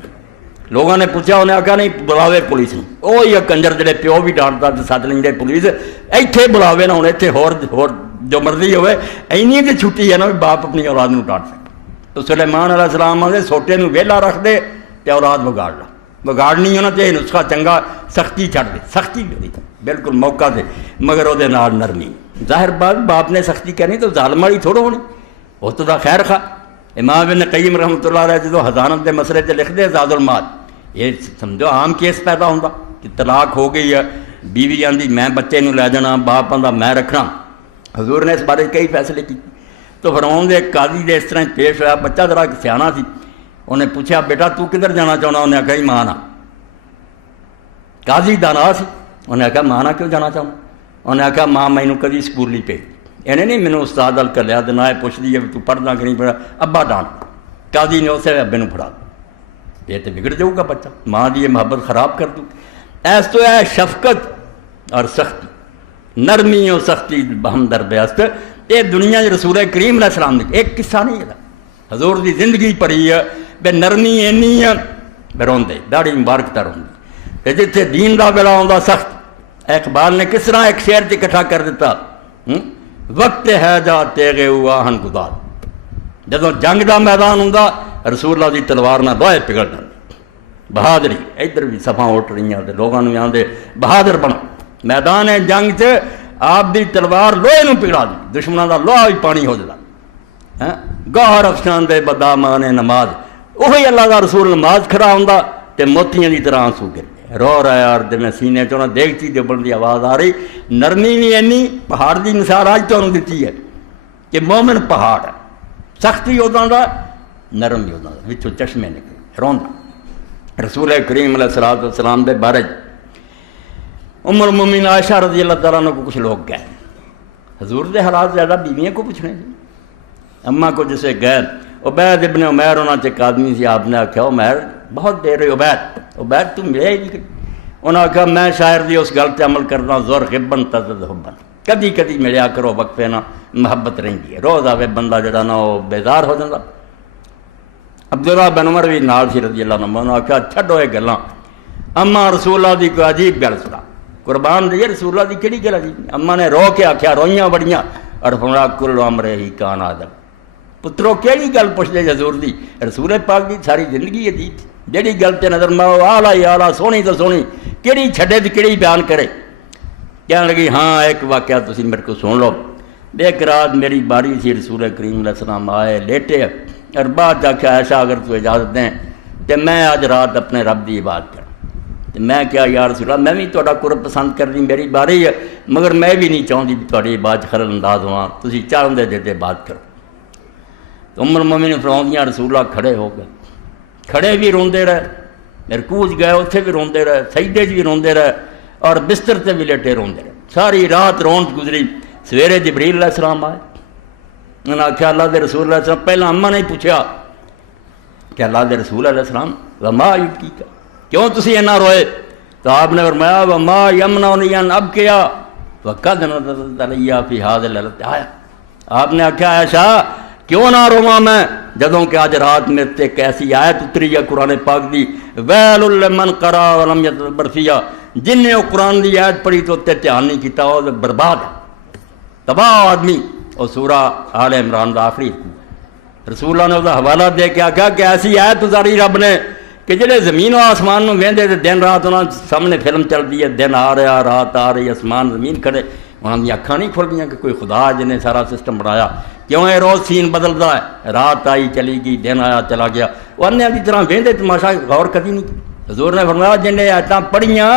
لوگوں نے پوچھا, انہیں آخیا نہیں بلاوے پولیس نے. وہ یہ کنجر جڑے پیو بھی ڈانٹتا تو سد لیں پولیس, ایتھے بلاوے نہ ہوں, اتنے ہور جو مرضی ہوئے. اینی تو چھٹی ہے نا بھی باپ اپنی اولاد نوں ڈانٹ سکے. تو سلیمان علیہ السلام آدھے سوٹے نوں ویلا رکھ دے تے اولاد بگاڑ لا, بگاڑنی ہونا چاہیے نسخہ چنگا, سختی چھڑ دے. سختی بھی بالکل موقع دے مگر وہ نرمی. ظاہر بات باپ نے سختی کرنی تو ظالم والی تھوڑا ہونی, وہ تو دا خیر خواہ. امام ابن قیم رحمۃ اللہ علیہ جدو حضانت کے مسئلے سے لکھ دے زاد المات, یہ سمجھو عام کیس پیدا ہوتا کہ طلاق ہو گئی ہے, بیوی آندھی میں بچے نوں لے جانا, باپ آندا میں رکھنا. حضور نے اس بارے کئی فیصلے کیے. تو فرعون دے قاضی دے اس طرح پیش ہوا, بچہ ذرا سیاح سی, انہیں پوچھا بیٹا تو کدھر جانا چاہنا, انہیں آخیا ہی ماں نا. قاضی دانا سی, انہیں آخیا ماں نا کیوں جانا چاہنا, انہیں آخیا ماں مینوں کدی سکول نہیں بھیجتی, انہیں نہیں مینوں استاد ال کر لیا تو نہ پوچھتی ہے تو پڑھنا کہ نہیں پڑھا, ابا ڈانٹ. قاضی نے اسے ابے نوں پڑھا, یہ تو بگڑ جاؤ گا بچہ, ماں دی یہ محبت خراب کر دوں. ایس تو ہے شفقت اور سختی, نرمی اور سختی بہم دربیاست. یہ دنیا رسول کریم علیہ السلام نے ایک قصہ نہیں ہے, حضور دی زندگی پڑھی ہے بے نرمی اینی ہے بے روندے, داڑھی مبارک تر ہوندی. جتنے دین دا ویلا آਉਂਦਾ سخت. اقبال نے کس طرح ایک شعر سے اکٹھا کر دیتا, وقت ہے جا تیغے آہن گدار. جدو جنگ دا میدان ہوندا رسول اللہ دی تلوار نہ لوہے پگھل جاندے. بہادری ادھر بھی صفاں اٹھ رہی ہیں, لوگوں نے آندے بہادر بنو. میدان ہے جنگ سے آپ دی تلوار لوہے نوں پگھلا دی, دشمنوں دا لوہا بھی پانی ہو جاتا. گہر افشان دے بدامان نماز, وہی اللہ دا رسول نماز کھڑا ہوندا تے موتیاں دی طرح آنسو گر رو رہا ہے, اور دل سینے چوں دیکھتی جو بندی آواز آ رہی. نرمی بھی اینی, پہاڑ دی مثال آج تو دیتی ہے کہ مومن پہاڑ ہے, سختی ہوتا دا نرم بھی ہوتا دا, وچوں چشمے نکلے روندا. رسول کریم علیہ السلام دے بارے ام المومنین عائشہ رضی اللہ تعالیٰ عنہ کو کچھ لوگ گئے, حضور دے حالات زیادہ بیویاں کو پوچھنے تھے, اماں کو جسے گئے عبید ابن عمیر انہوں نے ایک آدمی سے آپ نے آخیا عمیر بہت دیر عبید تو ملے ہی نہیں. انہوں نے آخیا میں شاعر دی اس گل تے عمل کرنا زور غبن تزد حبن کدی کدی ملیا کرو وقفے نہ محبت رہی ہے روز آوے بندہ جڑا نا وہ بیزار ہو جاتا. عبداللہ بن عمر بھی نال سی رضی اللہ عنہ. انہوں نے آخیا چھڈو یہ گلاں اماں رسول اللہ دی کوئی عجیب گل سنا قربان دیے رسول اللہ دی کہڑی گل عجیب. اماں نے رو کے آخیا روئیاں بڑیاں اور فرمایا کل امر ہی کان آدم پترو کہڑی گل پوچھ دے حضور دی رسول پاک دی ساری زندگی عجیب جہی گل تے نظر مارو آلہ سونی تو سونی کہڑی چھڈے تے کہڑی بیان کرے. کہنے لگی ہاں ایک واقعہ تسی میرے کو سن لو. ایک رات میری باری سی رسول کریم علیہ السلام آئے لیٹے اور بعد آخیا ایسا اگر تو اجازت دیں تو میں آج رات اپنے رب دی عبادت کروں. میں کیا یا رسول اللہ میں بھی تہاڈا قرب پسند کرنی میری باری ہے مگر میں بھی نہیں چاہتی بھی تہاڈی عبادت خلل انداز ہواں تسی چاہندے جے بات کرو. تو ام المومنین فرماؤندیاں رسول اللہ کھڑے ہو گئے کھڑے بھی روندے رہے رکوع چ گئے اتنے بھی روندے رہے سجدے چ بھی روندے رہے اور بستر تے بھی لیٹے روندے رہے ساری رات رون گزری. سویرے جبریل علیہ السلام آئے انہوں نے آخیا اللہ دے رسول علیہ السلام پہلے اماں نے پوچھا کہ اللہ دے رسول علیہ السلام وما یبکیک کیوں تسی اینا روئے. تو آپ نے فرمایا وما یمنعنی ان ابکیا وقد نزلت علی فی ھذا اللیلۃ آیا. آپ نے آخیا ایسا کیوں نہ رواں میں جدوں کہ آج رات میں تے ایک ایسی آیت اتری ہے قرآن پاک دی ویل لمن قرأ ولم یتدبر فیہا جن نے وہ قرآن دی آیت پڑھی تو تے دھیان نہیں کیتا وہ برباد ہے تباہ آدمی. اور سورہ آل عمران دا آخری رسول اللہ نے وہ حوالہ دے کے آخیا کہ ایسی آیت اتاری رب نے کہ جڑے زمین و آسمان نو ویندے تے دن رات انہاں سامنے فلم چلدی ہے دن آ رہا رات آ رہی آسمان زمین کھڑے انہاں دی اکھاں نہیں کھل گئیاں کہ کوئی خدا جن نے سارا سسٹم بنایا کیوں یہ روز سین بدلتا ہے رات آئی چلی گئی دن آیا چلا گیا. وہ انہاں دی طرح ویندے تماشا غور کدی نہیں. حضور نے فرمایا جن نے آیتاں پڑھیاں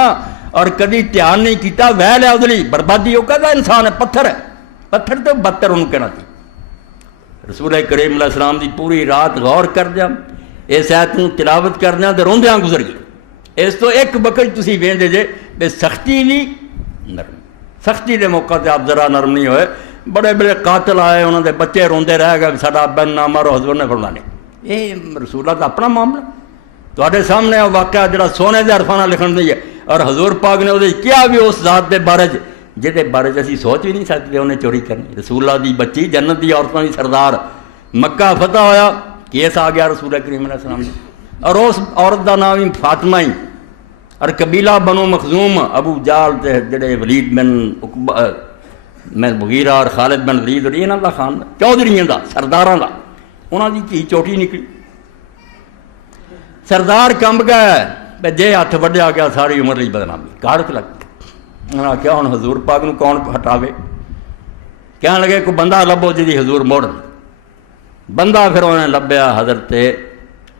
اور کدی دھیان نہیں کیتا ویل ہے ادلی بربادی وہ کہتا انسان ہے پتھر تو بدتر ان کہنا تھی. رسول کریم علیہ السلام دی پوری رات غور کر دیا اس آیت نو تلاوت کر دیا تو روندیاں گزر گئی. اس تو ایک وقت تسی ویندے جے بے سختی نہیں نرمی سختی دے موقع تے آپ ذرا نرم نہیں ہوئے بڑے بڑے قاتل آئے انہوں دے بچے روندے رہ گئے ساڈا بن نہ مارو حضور نے فرمانے یہ رسول اللہ دا اپنا معاملہ تواڈے سامنے واقعہ جڑا سونے دے حرفاں نال لکھن دی ہے اور حضور پاک نے وہ کیا بھی اس ذات دے بارے جہدے بارے اسی سوچ بھی نہیں سکتے انہیں چوری کرنی. رسول اللہ دی بچی جنت دی عورتوں دی سردار مکہ فتح ہویا کیس آ گیا رسول کریم علیہ السلام نے اور اس عورت دا نام ہی فاطمہ ہی اور قبیلہ بنو مخزوم ابو جال تے جڑے ولید بن مغیرہ اور خالد بن ولید اور انہاں دا خان چودھریاں دا سرداراں دا انہاں دی دھی چوٹی نکلی سردار کمب گئے جے ہاتھ وڈیا گیا ساری عمر لی بدنامی کاڑک لگ انہوں نے کیا ہوں حضور پاک نو کون ہٹاوے. کہنے لگے کوئی بندہ لبو جی حضور موڑ بندہ پھر انہوں نے لبیا حضرت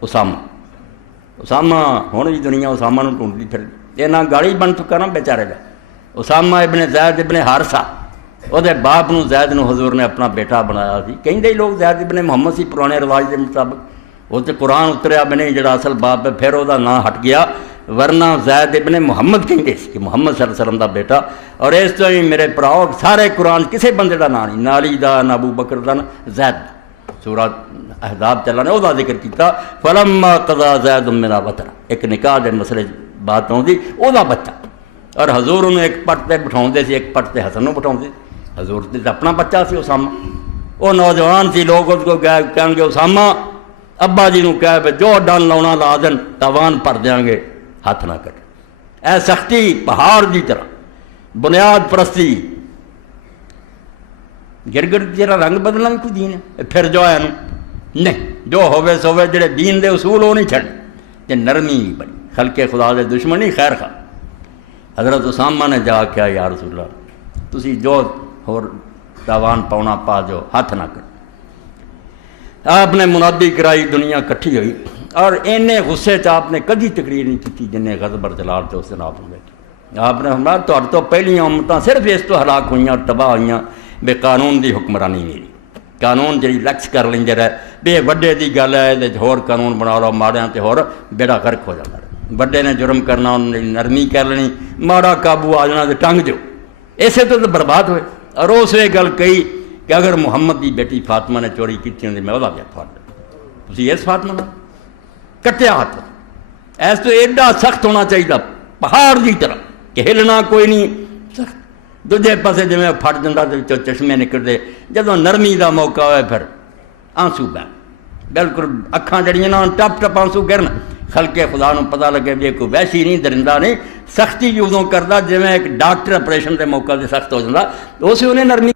اسامہ ہوں بھی دنیا اسامہ نو ڈھونڈ لی پھر یہ نہ گاڑی بن چکا نا بیچارے کا. اسامہ ابن زید ابن حارثہ وہ باپ نو زید نو حضور نے اپنا بیٹا بنایا سی کہیں لوگ زید ابن محمد سی پرانے رواج کے مطابق وہ تو قرآن اتریا بنے جڑا اصل باپ ہے پھر وہ نام ہٹ گیا ورنہ زید ابن محمد کہیں کہ محمد صلی اللہ علیہ وسلم دا بیٹا. اور اس تو ہی میرے پراؤ سارے قرآن کسے بندے دا نام نہیں نہ علی دا نہ ابو بکر دا نہ زید سورہ احزاب چلا نے وہ ذکر کیتا فلما قضا زید میرا وطر ایک نکاح دے مسئلے بات آتی وہ بچہ اور حضور انہوں ایک پٹ تے بٹھاؤندے سی ایک پٹ تے حسن نو بٹھاؤندے حضور تے اپنا بچہ سی اسامہ وہ نوجوان سی لوگ اس کو کہیں گے اسامہ ابا جی نو کہہ جو ڈن لاؤنا لا دن تاوان پر دیاں گے ہاتھ نہ کٹ. اے سختی پہاڑ دی طرح بنیاد پرستی گرگڑ جرا رنگ بدلنا بھی کوئی دین ہے پھر جو ہے نہیں جو ہوئے سوے جڑے دین دے اصول وہ نہیں چھڑ جے نرمی بنی خلق خدا دے دشمنی خیر خواہ. حضرت اسامہ نے جا کے یا رسول اللہ تسی جو ہور تاوان پاؤنا پا جو ہاتھ نہ کر. آپ نے منادی کرائی دنیا کٹھی ہوئی اور اینے غصے چ آپ نے کدی تقریر نہیں کی جن غضب اور جلال سے اس دن آپ نے بیٹھی. آپ نے فرمایا تہاڈے تو پہلیاں امتاں صرف اس تو ہلاک ہوئیاں اور تباہ ہوئیاں بے قانون دی حکمرانی میری قانون جی لیکس کر لیندے رہے بے وڈے دی گل ہے یہ ہور قانون بنا لو ماڑیاں تے ہور بیڑا غرق ہو جاتا ہے. وڈے نے جرم کرنا انہوں نے نرمی کر لینی ماڑا قابو آ جانا تے ٹنگ دیو ایسے تو برباد ہوئے. اور اس یہ گل کہی کہ اگر محمد دی بیٹی فاطمہ نے چوری کی ہوندی میں وہدا ہاتھ پھاڑ دیتا، تسی اس فاطمہ نال کٹیا ہاتھ، ایس تو ایڈا سخت ہونا چاہیے پہاڑ دی طرح کہ ہلنا کوئی نہیں سخت، دوجے پاسے جی پھٹ جاتا تو چشمے نکلتے، جدوں نرمی دا موقع ہوئے پھر آنسو بہن، بالکل اکھاں جڑیاں نا ٹپ ٹپ آنسو گرن، خلقے خدا نو پتہ لگے بھی کوئی ویسی نہیں درندہ نہیں، سختی بھی ادوں کرتا جی ایک ڈاکٹر آپریشن کے موقع سے سخت ہو جاتا اسے انہیں نرمی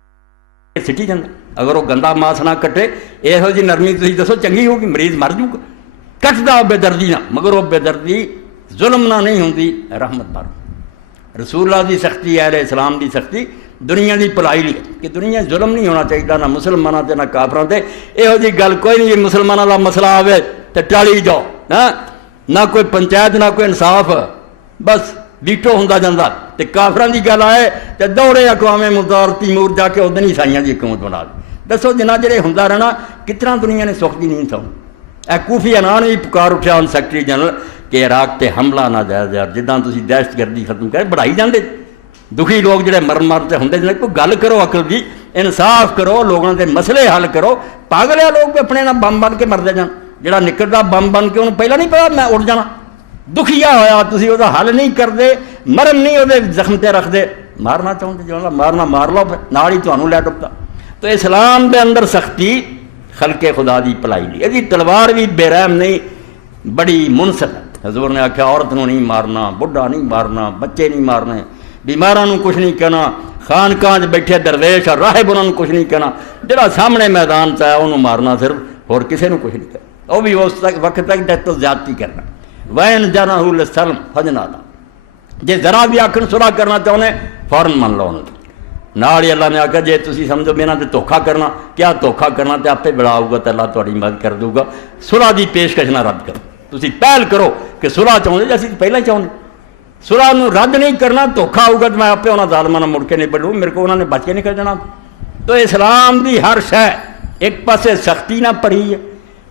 سٹی جانا، اگر وہ گندا ماس نہ کٹے یہو جی نرمی تھی دسو چنگی ہوگی، مریض مر جاؤ گا، کٹتا بے دردی نہ، مگر وہ بے دردی ظلم نہ نہیں ہوتی رحمت بار، رسول اللہ دی سختی اہل اسلام دی سختی دنیا دی پلائی لی کہ دنیا ظلم نہیں ہونا چاہیے نہ مسلمانوں سے نہ کافروں سے، یہو جی گل کوئی نہیں مسلمانوں کا مسئلہ آئے تو ٹالی جاؤ، نہ کوئی پنچایت نہ کوئی انصاف، بس ویٹو ہوتا جاتا، تو کافران کی گل آئے تو دوڑے اقوام متحدہ تیمور جا کے ادھر عیسائیوں کی حکومت بنا دی، دسو جنہ جڑے ہوتا رہنا کتنا دنیا نے سکھ کی نہیں سو، کوفی انان بھی پکار اٹھا ان سیکٹری جنرل کہ عراق تے حملہ نہ جائز یار، جداں تسی دہشت گردی ختم کرے بڑھائی جاندے، دکھی لوگ جڑے مرن مارتے ہوندے جنہیں کوئی گل کرو عقل دی، انصاف کرو، لوگوں کے مسئلے حل کرو، پاگل ہے لوگ اپنے نہ بم بن کے مردے جان، جڑا نکلتا بم بن کے انہوں پہلا نہیں پتا میں اڑ جانا، دکھیا ہویا تسی وہ حل نہیں کرتے، مرم نہیں وہ زخم تے رکھ دے، مارنا چاہتے جو مارنا مار لو پھر نال ہی تمہوں لے ڈبتا، تو اسلام دے اندر سختی خلق خدا دی پلائی لی، یہ تلوار بھی بے رحم نہیں، بڑی منصف ہے، حضور نے آکھا عورت نو نہیں مارنا، بڑھا نہیں مارنا، بچے نہیں مارنے، بیماراں نو کچھ نہیں کہنا، خانقاہ بیٹھے درویش اور راہب انہوں کچھ نہیں کہنا، جڑا سامنے میدان چاہے انہوں مارنا صرف، اور کسی نے کچھ نہیں کہنا، وہ بھی اس وقت تک ڈیتھ تو زیادتی کرنا، وین جناحُ للسلم فجناح، جے ذرا بھی آخر صلح کرنا چاہنے فوراً من لو انہوں نال ہی اللہ نے آکھا جے تسی سمجھو میرے تے دھوکھا کرنا، کیا دھوکھا کرنا تے آپے بڑا ہوگا تو اللہ تہاڈی مدد کر دے گا، صلح دی پیشکش نہ رد کرو، تسی پہل کرو کہ صلح چاہتے جی اسی پہلے ہی چاہتے، صلح نو رد نہیں کرنا، دھوکھا ہوگا تو میں آپے انہاں ظالماں نال مڑ کے نہیں بڑھوں، میرے کو انہوں نے بچ کے نکل جانا، تو اسلام دی ہر شے ایک پاسے سختی نہ پڑھی ہے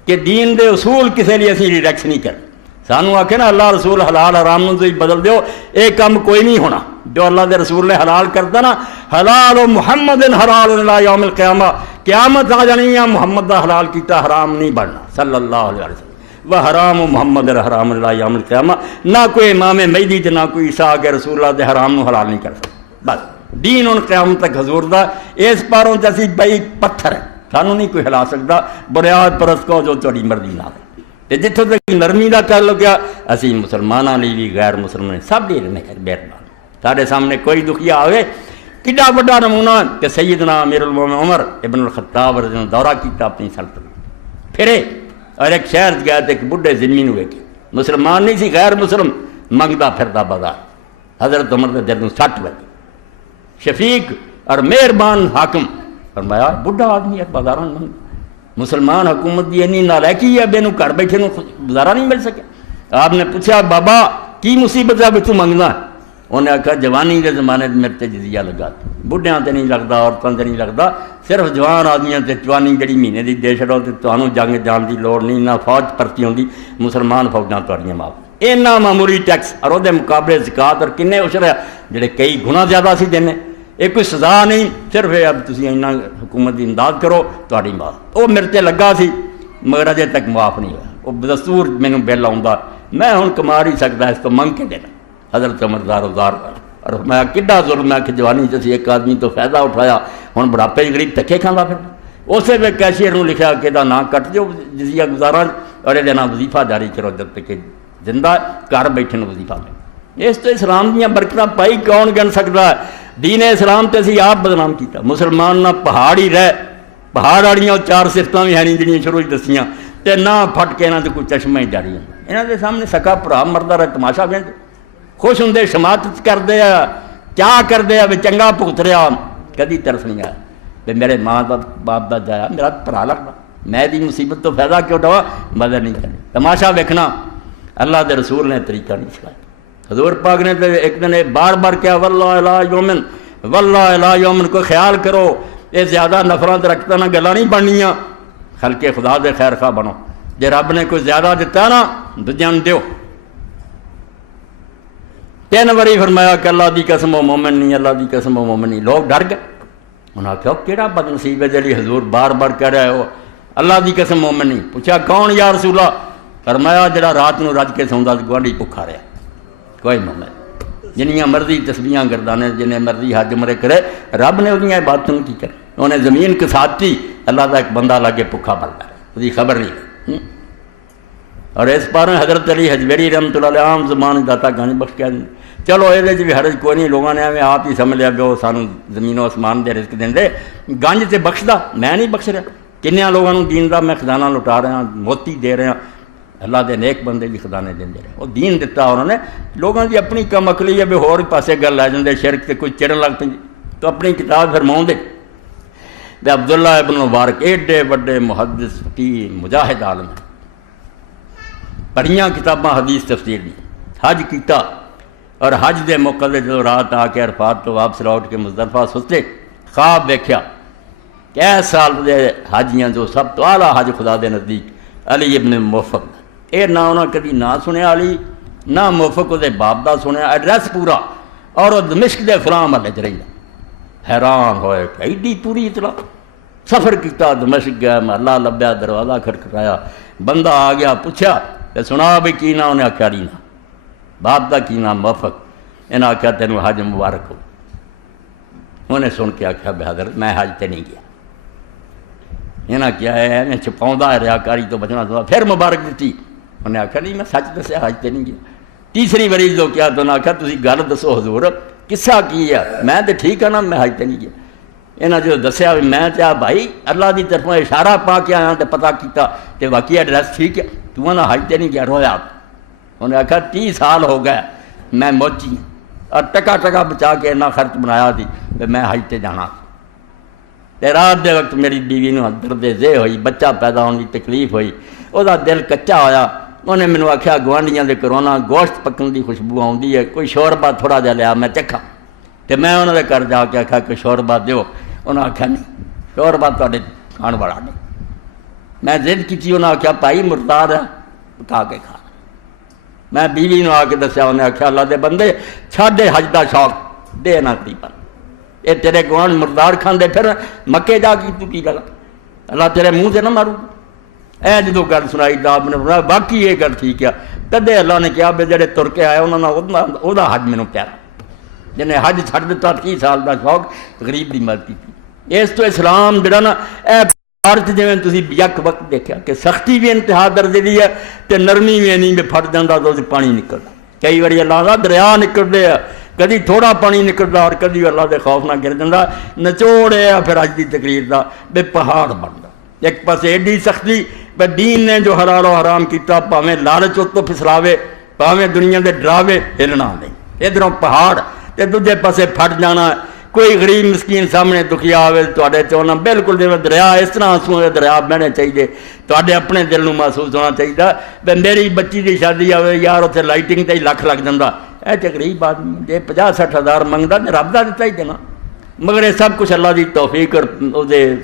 کہ دین دے اصول کسی لیے اسی ریلیکس نہیں کرتے، سانو آکھے نا اللہ رسول حلال حرام نو تسی بدل دیو، ایک کام کوئی نہیں ہونا، جو اللہ دے رسول نے حلال کرتا نا، حلال و محمد حلال الی یوم القیامہ، قیامت آ جانی ہے محمد دا حلال کیتا حرام نہیں بننا صلی اللہ علیہ وسلم، وہ حرام و محمد حرام الی یوم القیامہ، نہ کوئی امام مہدی تے نہ کوئی عیسیٰ کے رسول اللہ دے حرام نو حلال نہیں کر سکتا، بس دین ان قیامت تک حضور دا، اس پاروں جیسی بئی پتھر ہے، سانو نہیں کوئی ہلا سکتا، بنیاد پرست کو جو تہاڈی مرضی نال ہے، جتوں تک نرمی دا کر لگیا اسی مسلمانوں لیے بھی غیر مسلمان سب لیے مہربان، سارے سامنے کوئی دکھیا ہوئے، کڈا بڑا نمونہ کہ سیدنا امیر المومنین عمر ابن الخطاب رضی اللہ عنہ دورہ کیتا اپنی سلطنت، پھرے اور ایک شہر گیا تو ایک بڈھے زمین ہوئے کہ مسلمان نہیں سی غیر مسلم منگتا پھرتا بازار، حضرت عمر کے دل میں سٹ لگی، شفیق اور مہربان حاکم فرمایا بڈھا آدمی ہے بازار میں مسلمان حکومت دی اینی نالائکی ہے بے نو گھر بیٹھے نو گزارا نہیں مل سکے، آپ نے پوچھا بابا کی مصیبت ہے تو منگنا ہے، انہیں آکھا جوانی کے زمانے میرے تے جزیہ لگا، بڈھیاں تے نہیں لگتا، عورتوں تے نہیں لگتا، صرف جوان آدمیاں تے جوانی جڑی مہینے دی دے چھڑو تے تانوں جنگ جان دی لوڑ نہیں، نہ فوج پرتی ہوندی، مسلمان فوجاں تہاڈیاں معاف، اینا معمولی ٹیکس اور وہ مقابلے زکات اور کنے عشر ہے جڑے کئی گنا زیادہ سی دینے، یہ کوئی سزا نہیں، صرف اب تسی اینا حکومت دی امداد کرو تہاڈی معاف، وہ میرے تے لگا سی مگر اجے تک معاف نہیں ہوا، وہ دستور مینوں بل آؤندا، میں ہن کما نہیں سکتا اس تو منگ کے دینا، حضرت عمر زار اور میں کڈا ظلم ہے کہ جوانی چ ایک آدمی تو فائدہ اٹھایا، ہن بڑھاپے غریب تکے کھاندا پھر، اسے ویلے کیشیئر نوں لکھیا کہ دا نام کٹ دیو جزیہ گزارا اور یہ نام وظیفہ جاری کرو جب تک کہ زندہ گھر بیٹھے نوں وظیفہ ملے، اس تو اسلام دیاں برکتاں پائی کون گن سکدا ہے، دین اسلام تے اسی آپ بدنام کیتا، مسلمان نہ پہاڑ ہی رہ، پہاڑ والیاں چار صفتاں بھی ہیں نہیں جڑیاں شروع دسیاں تے نہ پھٹ کے انہاں تے کوئی چشمہ ہی جاری ہے، انہاں دے سامنے سکا بھرا مردا رہے تماشا ویندے خوش ہوندے شماتت کردے آ کیا کردے آ بھی چنگا بھگت رہا، کدی ترس نہیں آیا بھی میرے ماں باپ دا جایا میرا بھرا لگتا، میں دی مصیبت تو فائدہ کیوں اٹھاوا، مدد نہیں کرنی، تماشا ویکھنا اللہ دے رسول نے طریقہ نہیں سکھایا، حضور پاک نے ایک دن بار بار کیا واللہ الا یومن واللہ الا یومن، کو خیال کرو یہ زیادہ نفرت رکھتا نہ گلا نہیں بننیاں، خلق خدا دے خیر خواہ بنو، جے رب نے کوئی زیادہ دیتا نا دوجیاں نوں دیو، 3 باری فرمایا کہ اللہ دی قسم و مومن نہیں، اللہ دی قسم و مومن نہیں، لوگ ڈر گئے، انہوں نے کہا کہڑا بد نصیب ہے جی حضور بار بار کہہ رہا ہے وہ اللہ دی قسم مومن نہیں. پوچھا کون یا رسول اللہ؟ فرمایا جڑا رات نو رج کے سوندا گوانڈی بھکھا رہا. کوئی مومن جنیاں مرضی تسبیحاں گردانے جنہیں مرضی حج عمرے کرے رب نے انہی عبادتوں کی کرے. انہیں زمین کساتی اللہ کا ایک بندہ لاگے بھکھا مرتا ہے اس خبر نہیں. اور اس پاروں حضرت علی حجویری رحمۃ اللہ علیہ عام زمان داتا گنج بخش کہہ دیں. چلو یہ بھی حرج کوئی نہیں، لوگوں نے ہمیں آپ ہی سمجھ لیا کہ وہ سانو زمین و آسمان دے رزق دیں دے. گنج سے بخشدہ میں نہیں بخش رہا. کنیا لوگوں نے دین دا میں خزانہ لٹا رہا موتی دے رہا. اللہ دے نیک بندے بھی خزانے دیں رہے. وہ دین دیتا انہوں نے. لوگوں کی اپنی کم عقلی ہے بھی ہور پاسے گل لے جاندے شرک سے کوئی چڑھن لگ پہ. تو اپنی کتاب فرماؤں دے کہ عبداللہ ابن مبارک ایڈے وڈے محدث فقیہ مجاہد عالم ہیں. پڑھیاں کتاباں حدیث تفسیر دی. حج کیتا اور حج دے موقع دے جو رات آ کے عرفات تو واپس لوٹ کے مزدلفہ ستے خواب دیکھا کہ اے سال دے حاجیاں جو سب تو اعلیٰ حج خدا دے نزدیک علی ابن موفق. اے نہ انہوں نے کبھی نہ سنیا علی نہ موفق دے باپ دا سنیا. ایڈریس پورا اور وہ دمشق دے فلاں محلے چ رہی. حیران ہوئے کہ ایڈی پوری اطلاع. سفر کیتا دمشق گیا محلہ لبیا دروازہ کھٹکھٹایا. بندہ آ گیا پوچھا کہ سنا بھی کی نہ انہیں آخیا علی نہ باپ دا کی نام موفق. انہیں آخیا تینوں حج مبارک ہو. انہیں سن کے آخیا بے حضرت میں حج تے نہیں گیا. انہیں کیا ہے انہیں چھپاؤں ریاکاری تو بچنا تھا. پھر مبارک دیتی. انہیں آخیا نہیں میں سچ دسیا حج تے نہیں گیا. تیسری باری جو کیا تو انہیں آخیا تسی گل دسو حضور قصہ کی ہے. میں تو ٹھیک ہے نا میں حج تے نہیں گیا. انہیں جو دسیا بھی میں چاہ بھائی اللہ دی طرفوں اشارہ پا کے آیا تو پتہ کیتا کہ واقعی ایڈریس ٹھیک ہے تو انہیں حج تے نہیں گیا. رویا. انہیں آخیا 30 سال ہو گئے میں موچی اور ٹکا ٹکا بچا کے اتنا خرچ بنایا تھی کہ میں حج تے جانا. رات دے وقت میری بیوی نو درد ذہ ہوئی بچہ پیدا ہونے کی تکلیف ہوئی. وہ دل کچا ہویا. انہیں مینوں آخیا گوانڈیاں دے کرونا گوشت پکن دی خوشبو آتی ہے کوئی شوربا تھوڑا جہا لیا میں چکھا. تو میں انہوں نے گھر جا کے آخیا کہ شوربا دیو. انہوں نے آخیا نہیں شوربا تے کھان والا نہیں. میں ضد کی. انہوں نے آخیا بھائی مردار ہے پکا کے کھا. میں بیوی نو آ کے دسیا. انہیں آخیا اللہ دے بندے چھڈ حج دا شوق دے نہ قریبا. یہ تیرے گوان مردار کھاندے پھر مکے جا کی تو کی لگا اللہ تیرے منہ سے نہ مارو. اے جدو گل سنائی دا آپ نے فرمایا باقی یہ گل ٹھیک ہے. کدے اللہ نے کیا بھی جڑے تر کے آئے انہوں نے حج مینوں پیارا. جنہیں حج چھڈ دیتا 30 سال دا شوق غریب دی مدد کی. اس تو اسلام جڑا نا اے بھارت جویں تسی یک وقت دیکھا کہ سختی بھی انتہا درجے دی ہے تے نرمی بھی نہیں میں پھٹ جاندا تو پانی نکلدا. کئی باری اللہ دا دریا نکلدے ہے کدی تھوڑا پانی نکلدا اور کدی اللہ دے خوف نہ گر جاندا. نچوڑ ہے پھر اج دی تقریر دا بے پہاڑ بندا. ایک پاسے ایڈی سختی بے دین نے جو حلال و حرام کیتا پاویں لالچ تو پھسلاوے پاویں دنیا دے ڈراوے ہلنا نہیں. ادھروں پہاڑ تے دوجے پاسے پھٹ جانا. کوئی غریب مسکین سامنے دکھیا آئے تے چونا بالکل جی دریا اس طرح آنسو دریا بہنے چاہیے. تے اپنے دل میں محسوس ہونا چاہیے بے میری بچی کی شادی آئے یار اتنے لائٹنگ تے ہی لکھ لگ جاتا. اے تے غریب آدمی جی 50-60 ہزار منگتا تو رب کا دتا ہی دینا. مگر یہ سب کچھ اللہ کی توفیق اور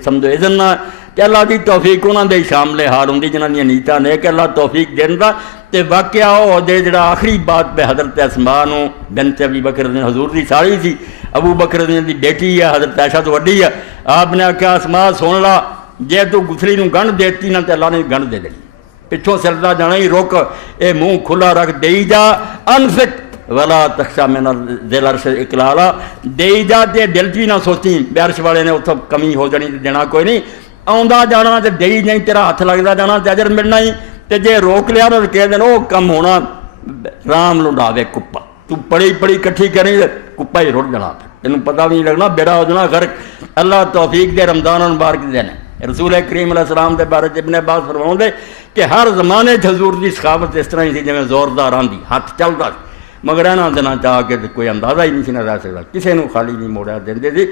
سمجھو اذن نہ کہ اللہ کی توفیق انہوں نے شامل حال ہوں جنہوں دیا نیتاں نے کہ اللہ توفیق دینا. تے واقعہ وہ دے جڑا آخری بات پہ حضرت اسماء بنت ابی بکر حضور دی ساڑی سی ابو بکر دی بیٹی ہے حضرت عائشہ تو وڈی ہے. آپ نے آخیا اسماء سن لا جے تو گسری نو گنڈ دیتی نہ تے اللہ نے گنڈ دے دینی. پچھوں سلدا جانا ہی روک اے منہ کھلا رکھ دئی جا انفق ولا تخشى من ذی العرش اقلالا دئی جا تے دل چ بھی نہ سوچی بے عرش والے نے اتوں کمی ہو جانی دینا کوئی نہیں. آਉਂਦਾ ਜਾਣਾ تے دئی نہیں تیرا ہاتھ لگدا جانا تے اجر ملنا ہی. تے جے روک لیا تو کہہ دین وہ کم ہونا رام لنڈاوے کپا. تو پڑی پڑی کٹھی کریں کپا ہی رڑ جانا تینوں پتہ بھی نہیں لگنا بیڑا ہو جانا غرق. اللہ توفیق دے رمضان مبارک دے نے. رسول کریم علیہ السلام دے بارے ابن عباس فرماؤں دے کہ ہر زمانے حضور دی سخاوت اس طرح ہی سی جویں زوردار آندھی ہاتھ چلدا مگر انہاں دناں چاہ کے کوئی اندازہ ہی نہیں رہ سکتا. کسے نو خالی نہیں موڑیا دیندے سی.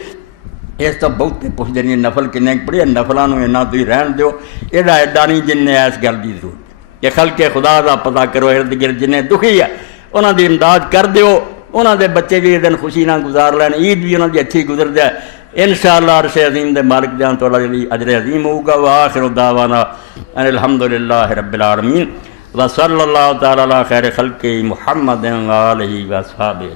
اس تو بہتے پوچھتے نہیں نفل کنے پڑھے نفلوں اینا تھی رہن دیو. یہ ایڈا نہیں جن نے اس گل کی ضرورت کہ خلق خدا دا پتہ کرو ارد گرد جنہیں دکھی ہے انہوں دی امداد کر دیو. انہوں دے بچے بھی دن خوشی نہ گزار لین. عید بھی انہوں دی اچھی گزر جائے انشاءاللہ. عرش عظیم دے مالک جان تو اللہ اجر عظیم ہوگا. وآخر دعوانا ان الحمدللہ رب العالمین وصلی اللہ تعالی علی خیر خلق محمد وآلہ وصحبہ.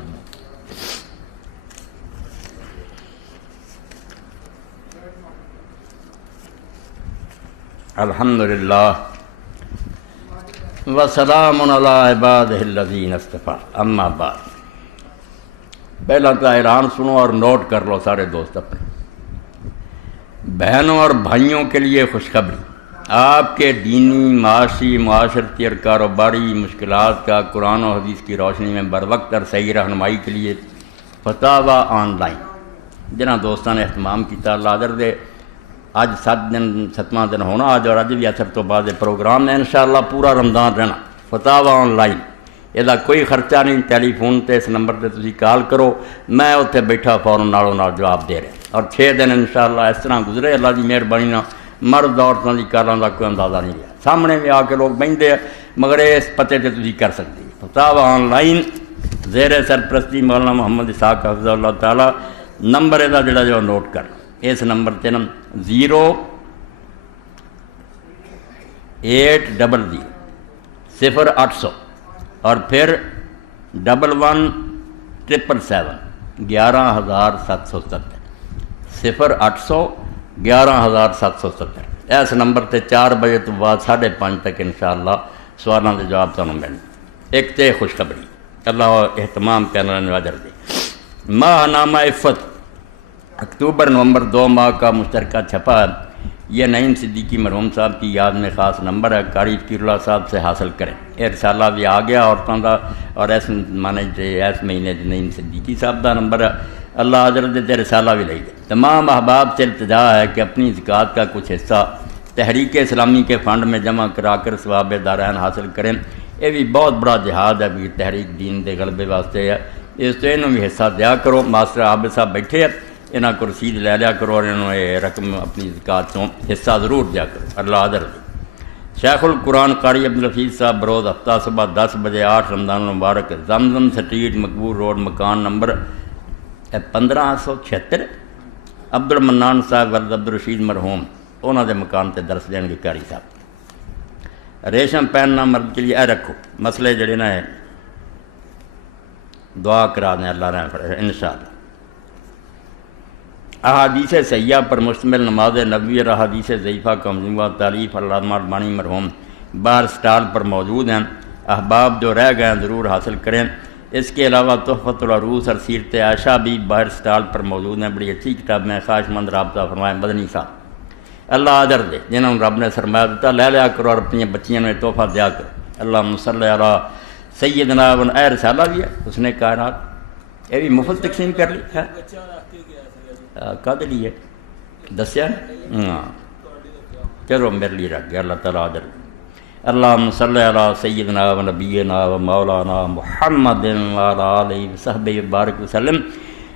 الحمدللہ وسلام علی عبادہ الذین اصطفیٰ، اما بعد۔ پہلا تو اعلان سنو اور نوٹ کر لو سارے دوست اپنے۔ بہنوں اور بھائیوں کے لیے خوشخبری، آپ کے دینی، معاشی، معاشرتی اور کاروباری مشکلات کا قرآن و حدیث کی روشنی میں بروقت اور صحیح رہنمائی کے لیے فتاوی آن لائن جنہاں دوستوں نے اہتمام کیا، اللہ اجر دے۔ اج 7واں دن ہونا اج، اور اج بھی اثر تو بعد پروگرام ہے انشاءاللہ پورا رمضان رہنا۔ فتاوی آن لائن، یہ کوئی خرچہ نہیں، ٹیلی فون تے اس نمبر تے تسی کال کرو، میں اتنے بیٹھا فوراً نالوں نال جواب دے رہا، اور 6 دن انشاءاللہ اس طرح گزرے اللہ کی مہربانی نال۔ مرد عورتوں کی کالاں کا کوئی اندازہ نہیں رہا، سامنے بھی آ کے لوگ بہندے ہیں، مگر اس پتے تے تسی کر سکتے۔ فتاوی آن لائن زیر سرپرستی مولانا محمد اسحاق حفظہ اللہ تعالیٰ۔ نمبر یہ جڑا جو نوٹ کر، اس نمبر تے 0800 0800 اور پھر 117777 11770 0800 11770۔ اس نمبر تے 4 بجے تو بعد 5:30 تک انشاءاللہ سوالوں کے جواب تمہیں ملنے۔ ایک تے خوشخبری، اللہ اہتمام کرنے واجر دے۔ ماہ نامہ عفت اکتوبر نومبر 2 ماہ کا مشترکہ چھپا ہے، یہ نعیم صدیقی مرحوم صاحب کی یاد میں خاص نمبر ہے، قاری فقیر اللہ صاحب سے حاصل کریں۔ یہ رسالہ بھی آ گیا عورتوں کا، اور اس مانے اس مہینے نعیم صدیقی صاحب کا نمبر ہے، اللہ حضرت دے رسالہ بھی لے گئے۔ تمام احباب سے التجا ہے کہ اپنی زکوٰۃ کا کچھ حصہ تحریک اسلامی کے فنڈ میں جمع کرا کر ثواب دارین حاصل کریں۔ یہ بھی بہت بڑا جہاد ہے، بھی تحریک دین دے غلبے واسطے ہے، اس تو انہوں بھی حصہ دیا کرو۔ ماسٹر عابد صاحب بیٹھے ہیں، انہاں کو رسید لے لیا کرو، اور انہوں یہ رقم اپنی زکوٰۃ سے حصہ ضرور دیا کرو، اللہ حضرت دے۔ شیخ القرآن قاری عبدالحفیظ صاحب بروز ہفتہ صبح 10 بجے 8 رمضان المبارک، زمزم سٹریٹ مقبول روڈ، مکان نمبر 1576، عبدالمنان صاحب ولد عبدالرشید مرحوم انہوں دے مکان تے درس دین گے قاری صاحب۔ ریشم پہننا مرد کے لیے اے رکھو، مسئلے جڑے نا ہے دعا کرا دیں اللہ رحم انشاءاللہ۔ احادیث سیاح پر مشتمل نماز نبوی اور احادیث ضعیفہ کا مجموعہ تالیف علامہ البانی مرحوم باہر سٹال پر موجود ہیں، احباب جو رہ گئے ہیں ضرور حاصل کریں۔ اس کے علاوہ تحفۃ العروس اور سیرت عائشہ بھی باہر سٹال پر موجود ہیں، بڑی اچھی کتاب میں، خواہش مند رابطہ فرمائے مدنی صاحب، اللہ اجر دے۔ جنہوں نے رب نے سرمایہ دیتا لے لیا کرو، اور اپنی بچیاں نے تحفہ دیا کرو۔ اللہم صلی علی سیدنا اے رسالہ بھی ہے اس نے کائنات، یہ بھی مفت تقسیم کر لی ہے، کد لیے دسیا ہاں، چلو میرے لیے رکھ گیا، اللہ تعالیٰ عجر۔ اللہم صلی علی سیدنا و نبینا و مولانا محمد وعلی آلہ وصحبہ وبارک وسلم۔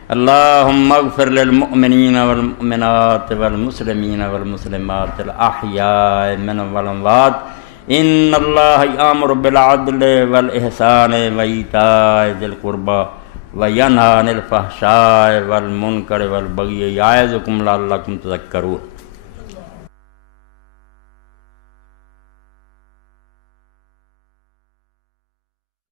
اللہم اغفر للمؤمنین والمؤمنات والمسلمین والمسلمات الاحیاء منہم والاموات، ان اللہ یامر بالعدل والاحسان وایتاء ذی القربی وینہی عن الفحشاء والمنکر والبغی یعظکم لعلکم تذکرون۔